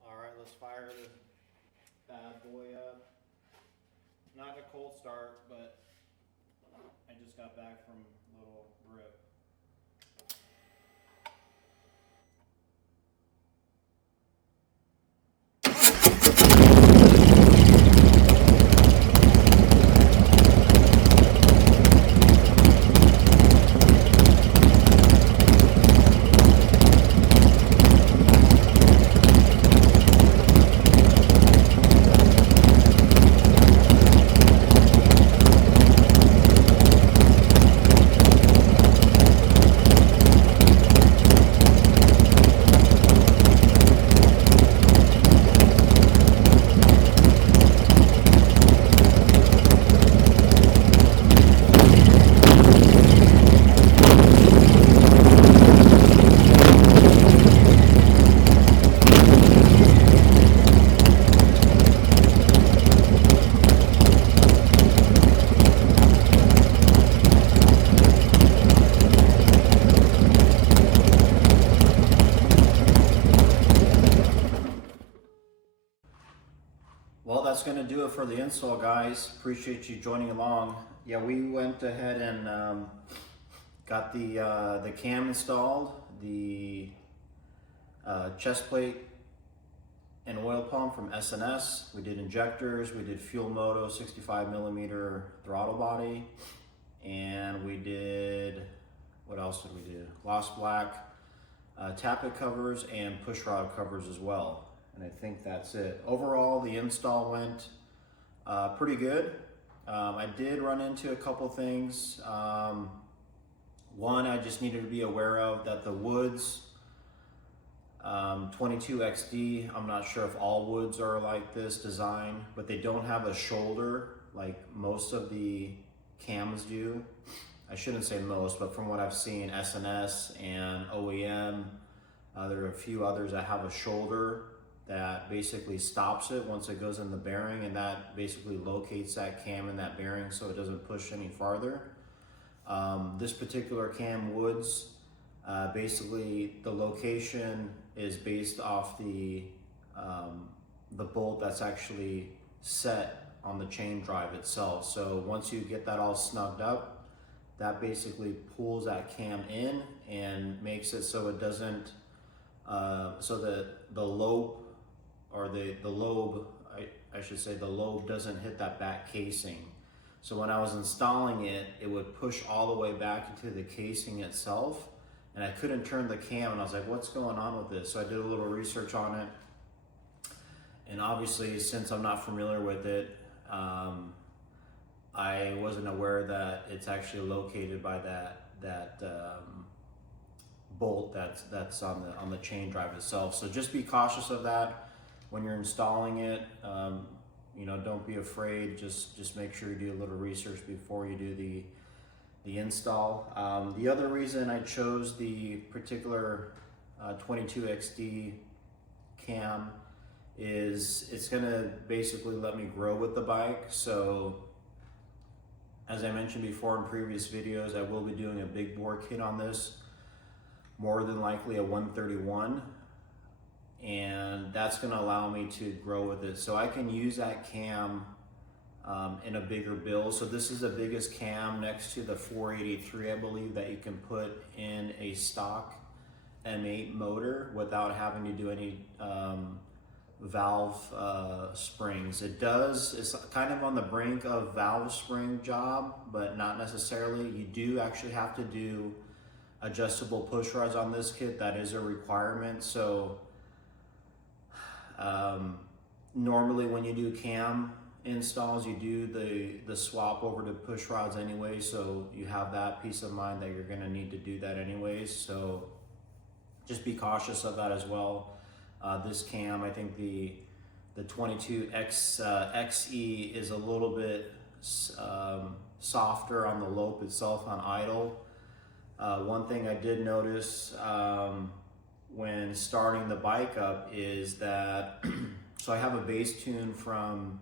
All right, let's fire this bad boy up. Not a cold start, but I just got back from a little rip. Well, that's going to do it for the install, guys. Appreciate you joining along. Yeah, we went ahead and got the cam installed, the chest plate and oil pump from S&S. We did injectors, we did Fuel Moto 65mm throttle body, and we did, what else did we do? Gloss black tappet covers and pushrod covers as well. And I think that's it. Overall, the install went pretty good. I did run into a couple things. One, I just needed to be aware of that the woods 22XD, I'm not sure if all woods are like this design, but they don't have a shoulder like most of the cams do. I shouldn't say most, but from what I've seen, S&S and OEM, there are a few others that have a shoulder that basically stops it once it goes in the bearing, and that basically locates that cam in that bearing so it doesn't push any farther. This particular cam woods, basically the location is based off the bolt that's actually set on the chain drive itself. So once you get that all snugged up, that basically pulls that cam in and makes it so it doesn't, so that the lobe, or the lobe, I should say the lobe doesn't hit that back casing. So when I was installing it, it would push all the way back into the casing itself, and I couldn't turn the cam, and I was like, what's going on with this? So I did a little research on it, and obviously since I'm not familiar with it, I wasn't aware that it's actually located by that bolt that's on the chain drive itself. So just be cautious of that when you're installing it. You know, don't be afraid. Just make sure you do a little research before you do the install. The other reason I chose the particular 22XD cam is it's gonna basically let me grow with the bike. So as I mentioned before in previous videos, I will be doing a big bore kit on this, more than likely a 131, and that's going to allow me to grow with it. So I can use that cam in a bigger build. So this is the biggest cam next to the 483, I believe, that you can put in a stock M8 motor without having to do any valve springs. It's kind of on the brink of valve spring job, but not necessarily. You do actually have to do adjustable push rods on this kit. That is a requirement. So normally when you do cam installs, you do the swap over to push rods anyway, so you have that peace of mind that you're going to need to do that anyways. So just be cautious of that as well. This cam, I think the 22XE is a little bit softer on the lope itself on idle. One thing I did notice when starting the bike up is that so I have a base tune from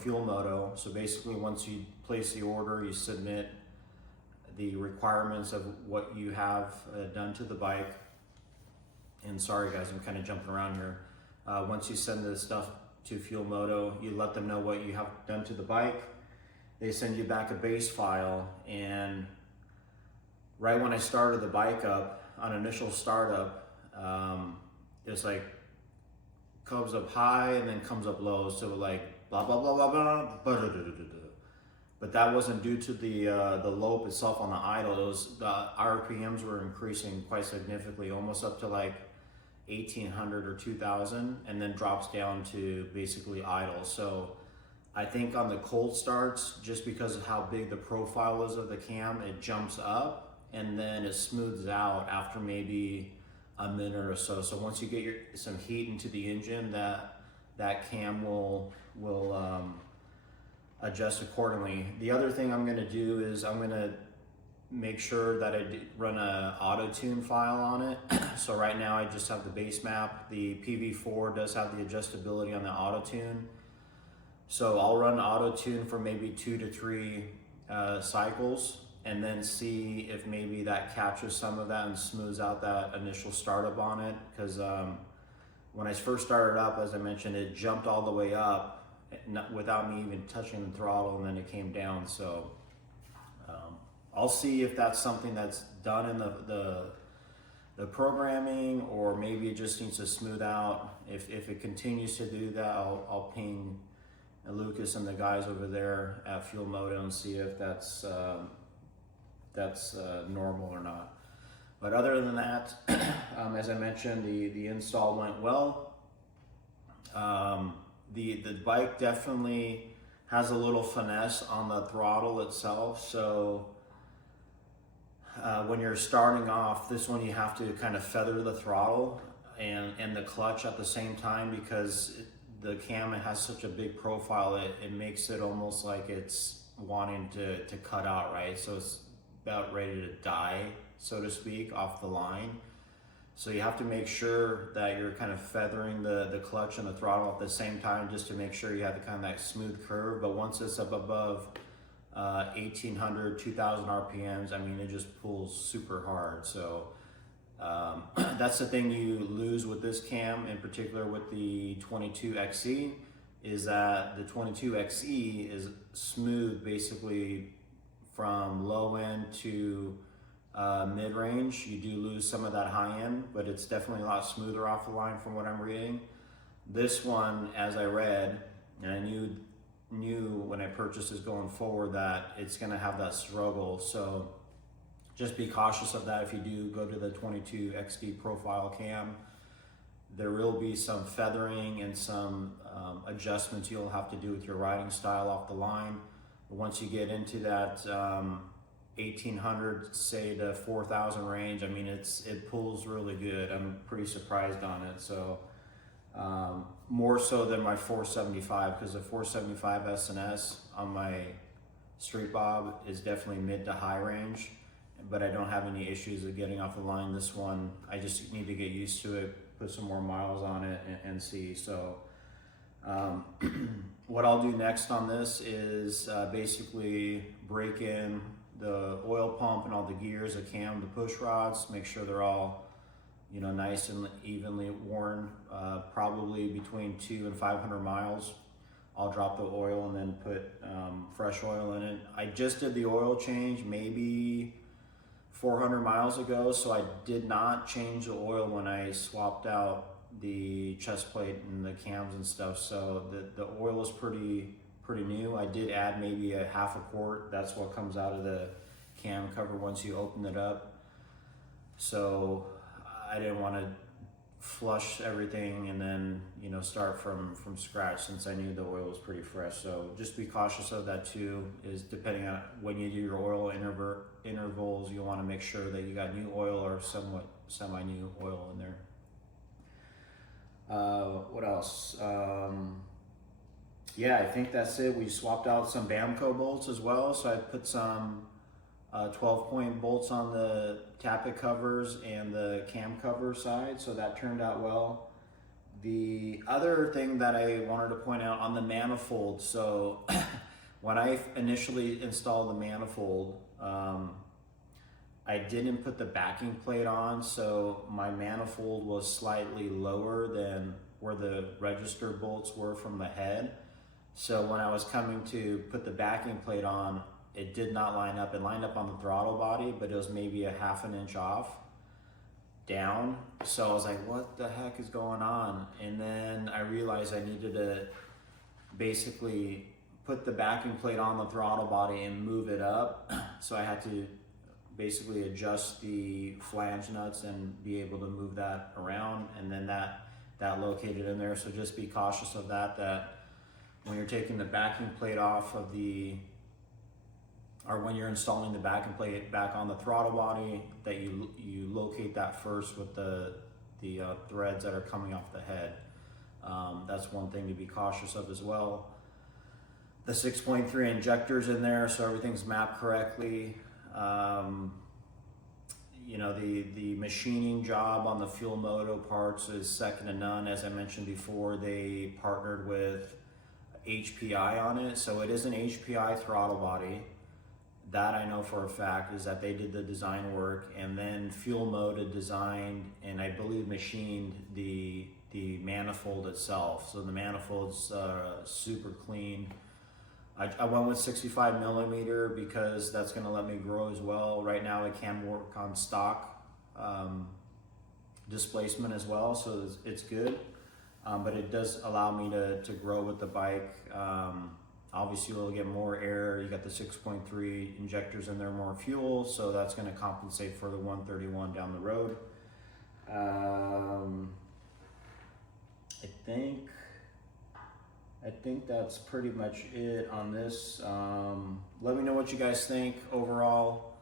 Fuel Moto. So basically once you place the order, you submit the requirements of what you have done to the bike. And sorry guys, I'm kind of jumping around here. Once you send the stuff to Fuel Moto, you let them know what you have done to the bike. They send you back a base file, and right when I started the bike up, on initial startup, it's like comes up high and then comes up low. So like blah blah blah blah blah, but that wasn't due to the lope itself on the idle. The RPMs were increasing quite significantly, almost up to like 1800 or 2000, and then drops down to basically idle. So I think on the cold starts, just because of how big the profile is of the cam, it jumps up and then it smooths out after maybe a minute or so. So once you get some heat into the engine, that cam will adjust accordingly. The other thing I'm going to do is I'm going to make sure that I run a auto tune file on it. So right now I just have the base map. The Pv4 does have the adjustability on the auto tune. So I'll run auto tune for maybe 2 to 3 cycles, and then see if maybe that captures some of that and smooths out that initial startup on it. Because when I first started up, as I mentioned, it jumped all the way up without me even touching the throttle, and then it came down. So I'll see if that's something that's done in the programming, or maybe it just needs to smooth out. If it continues to do that, I'll ping Lucas and the guys over there at Fuel Moto and see if that's normal or not. But other than that, as I mentioned, the install went well. The bike definitely has a little finesse on the throttle itself. So when you're starting off, this one you have to kind of feather the throttle and the clutch at the same time, because the cam has such a big profile, it makes it almost like it's wanting to cut out, right? So it's about ready to die, so to speak, off the line. So you have to make sure that you're kind of feathering the clutch and the throttle at the same time, just to make sure you have the kind of that smooth curve. But once it's up above 1800, 2000 RPMs, I mean, it just pulls super hard. So that's the thing you lose with this cam, in particular with the 22XE. is that the 22XE is smooth basically from low end to mid-range. You do lose some of that high end, but it's definitely a lot smoother off the line from what I'm reading. This one, as I read, and I knew when I purchased this going forward that it's gonna have that struggle. So just be cautious of that if you do go to the 22XD profile cam. There will be some feathering and some adjustments you'll have to do with your riding style off the line. Once you get into that 1800, say to 4000 range, I mean, it pulls really good. I'm pretty surprised on it. So more so than my 475, because the 475 S&S on my Street Bob is definitely mid to high range, but I don't have any issues of getting off the line. This one, I just need to get used to it, put some more miles on it and see. So what I'll do next on this is basically break in the oil pump and all the gears, the cam, the push rods, make sure they're all, you know, nice and evenly worn, probably between 200 and 500 miles. I'll drop the oil and then put fresh oil in it. I just did the oil change maybe 400 miles ago, so I did not change the oil when I swapped out the chest plate and the cams and stuff. So the oil is pretty new. I did add maybe a half a quart. That's what comes out of the cam cover once you open it up. So I didn't want to flush everything and then, you know, start from scratch, since I knew the oil was pretty fresh. So just be cautious of that too, is depending on when you do your oil intervals, you want to make sure that you got new oil or somewhat semi-new oil in there. What else? Yeah, I think that's it. We swapped out some Bamco bolts as well. So I put some 12-point bolts on the tappet covers and the cam cover side, so that turned out well. The other thing that I wanted to point out on the manifold, so when I initially installed the manifold, I didn't put the backing plate on, so my manifold was slightly lower than where the register bolts were from the head. So when I was coming to put the backing plate on, it did not line up. It lined up on the throttle body, but it was maybe a ½ an inch off down. So I was like, what the heck is going on? And then I realized I needed to basically put the backing plate on the throttle body and move it up. So I had to basically adjust the flange nuts and be able to move that around, and then that located in there. So just be cautious of that when you're taking the backing plate off of or when you're installing the backing plate back on the throttle body, that you locate that first with the threads that are coming off the head. That's one thing to be cautious of as well. The 6.3 injectors in there, so everything's mapped correctly. You know, the machining job on the Fuel Moto parts is second to none. As I mentioned before, they partnered with HPI on it, so it is an HPI throttle body. That I know for a fact, is that they did the design work, and then Fuel Moto designed and I believe machined the manifold itself. So the manifold's super clean. I went with 65mm because that's going to let me grow as well. Right now I can work on stock displacement as well, so it's good. But it does allow me to grow with the bike. Obviously we'll get more air. You got the 6.3 injectors in there, more fuel, so that's going to compensate for the 131 down the road. I think that's pretty much it on this. Let me know what you guys think overall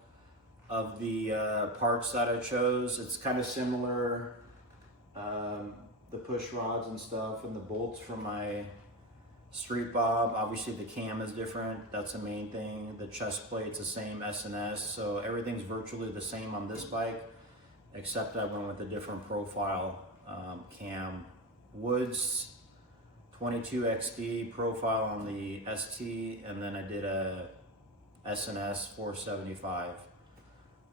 of the parts that I chose. It's kind of similar, the push rods and stuff and the bolts from my Street Bob. Obviously the cam is different, that's the main thing. The chest plate's the same, S&S, so everything's virtually the same on this bike, except I went with a different profile cam. Woods 22XD profile on the ST, and then I did a S&S 475.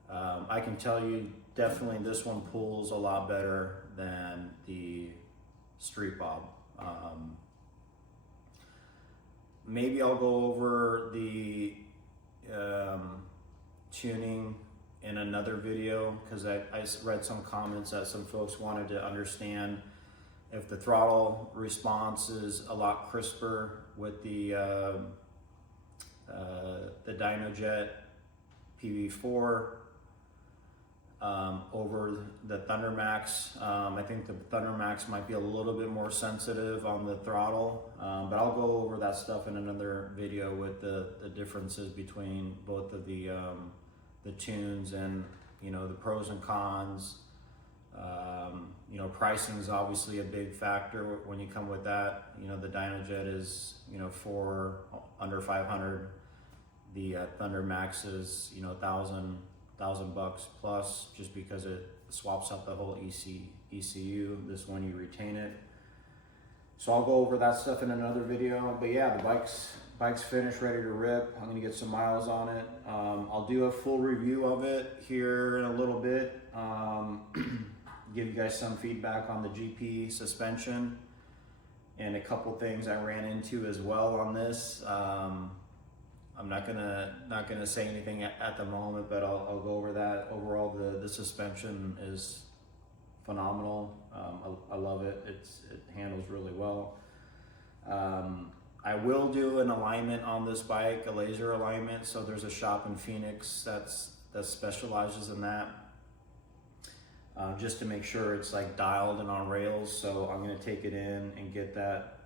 I can tell you definitely this one pulls a lot better than the Street Bob. maybe I'll go over the tuning in another video, because I read some comments that some folks wanted to understand if the throttle response is a lot crisper with the Dynojet Pv4 over the Thundermax. I think the Thundermax might be a little bit more sensitive on the throttle, but I'll go over that stuff in another video with the differences between both of the tunes, and the pros and cons. Pricing is obviously a big factor when you come with that. The Dynojet is for under 500. The Thundermax is $1,000 plus, just because it swaps out the whole ECU. This one you retain it. So I'll go over that stuff in another video. But yeah, the bike's finished, ready to rip. I'm gonna get some miles on it. I'll do a full review of it here in a little bit. Give you guys some feedback on the GP suspension and a couple things I ran into as well on this. I'm not gonna say anything at the moment, but I'll go over that. Overall, the suspension is phenomenal. I love it. It handles really well. I will do an alignment on this bike, a laser alignment. So there's a shop in Phoenix that specializes in that, just to make sure it's like dialed and on rails. So I'm gonna take it in and get that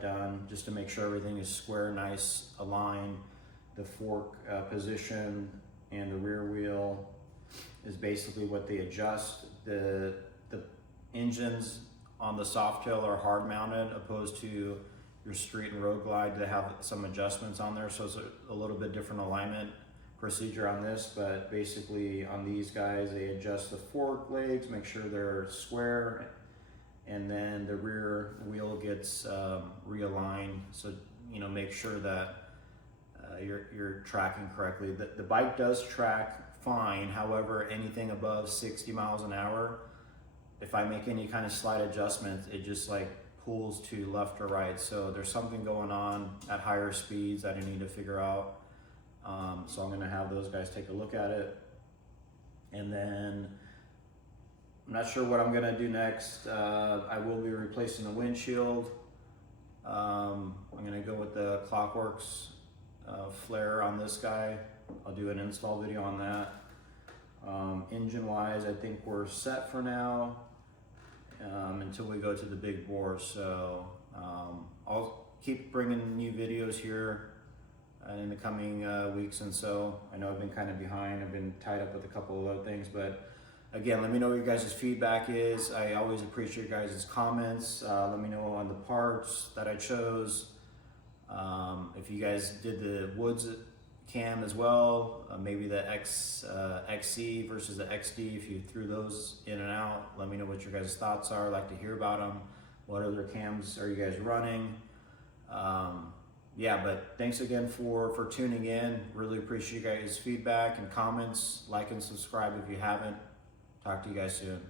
done, just to make sure everything is square, nice, aligned. The fork position and the rear wheel is basically what they adjust. The engines on the Softail are hard mounted, opposed to your street and road glide. They have some adjustments on there, so it's a little bit different alignment procedure on this. But basically on these guys, they adjust the fork legs, make sure they're square, and then the rear wheel gets realigned. So make sure that you're tracking correctly. The bike does track fine. However, anything above 60 miles an hour, if I make any kind of slight adjustment, it just like pulls to left or right. So there's something going on at higher speeds that I need to figure out. So I'm gonna have those guys take a look at it. And then I'm not sure what I'm gonna do next. I will be replacing the windshield. I'm gonna go with the Clockworks flare on this guy. I'll do an install video on that. Engine wise, I think we're set for now, until we go to the big bore. So I'll keep bringing new videos here in the coming weeks. And so I know I've been kind of behind. I've been tied up with a couple of other things, but again, let me know what your guys' feedback is. I always appreciate your guys' comments. Let me know on the parts that I chose. If you guys did the Woods cam as well, maybe the XC versus the XD, if you threw those in and out, let me know what your guys' thoughts are. I'd like to hear about them. What other cams are you guys running? Yeah, but thanks again for tuning in. Really appreciate you guys' feedback and comments. Like and subscribe if you haven't. Talk to you guys soon.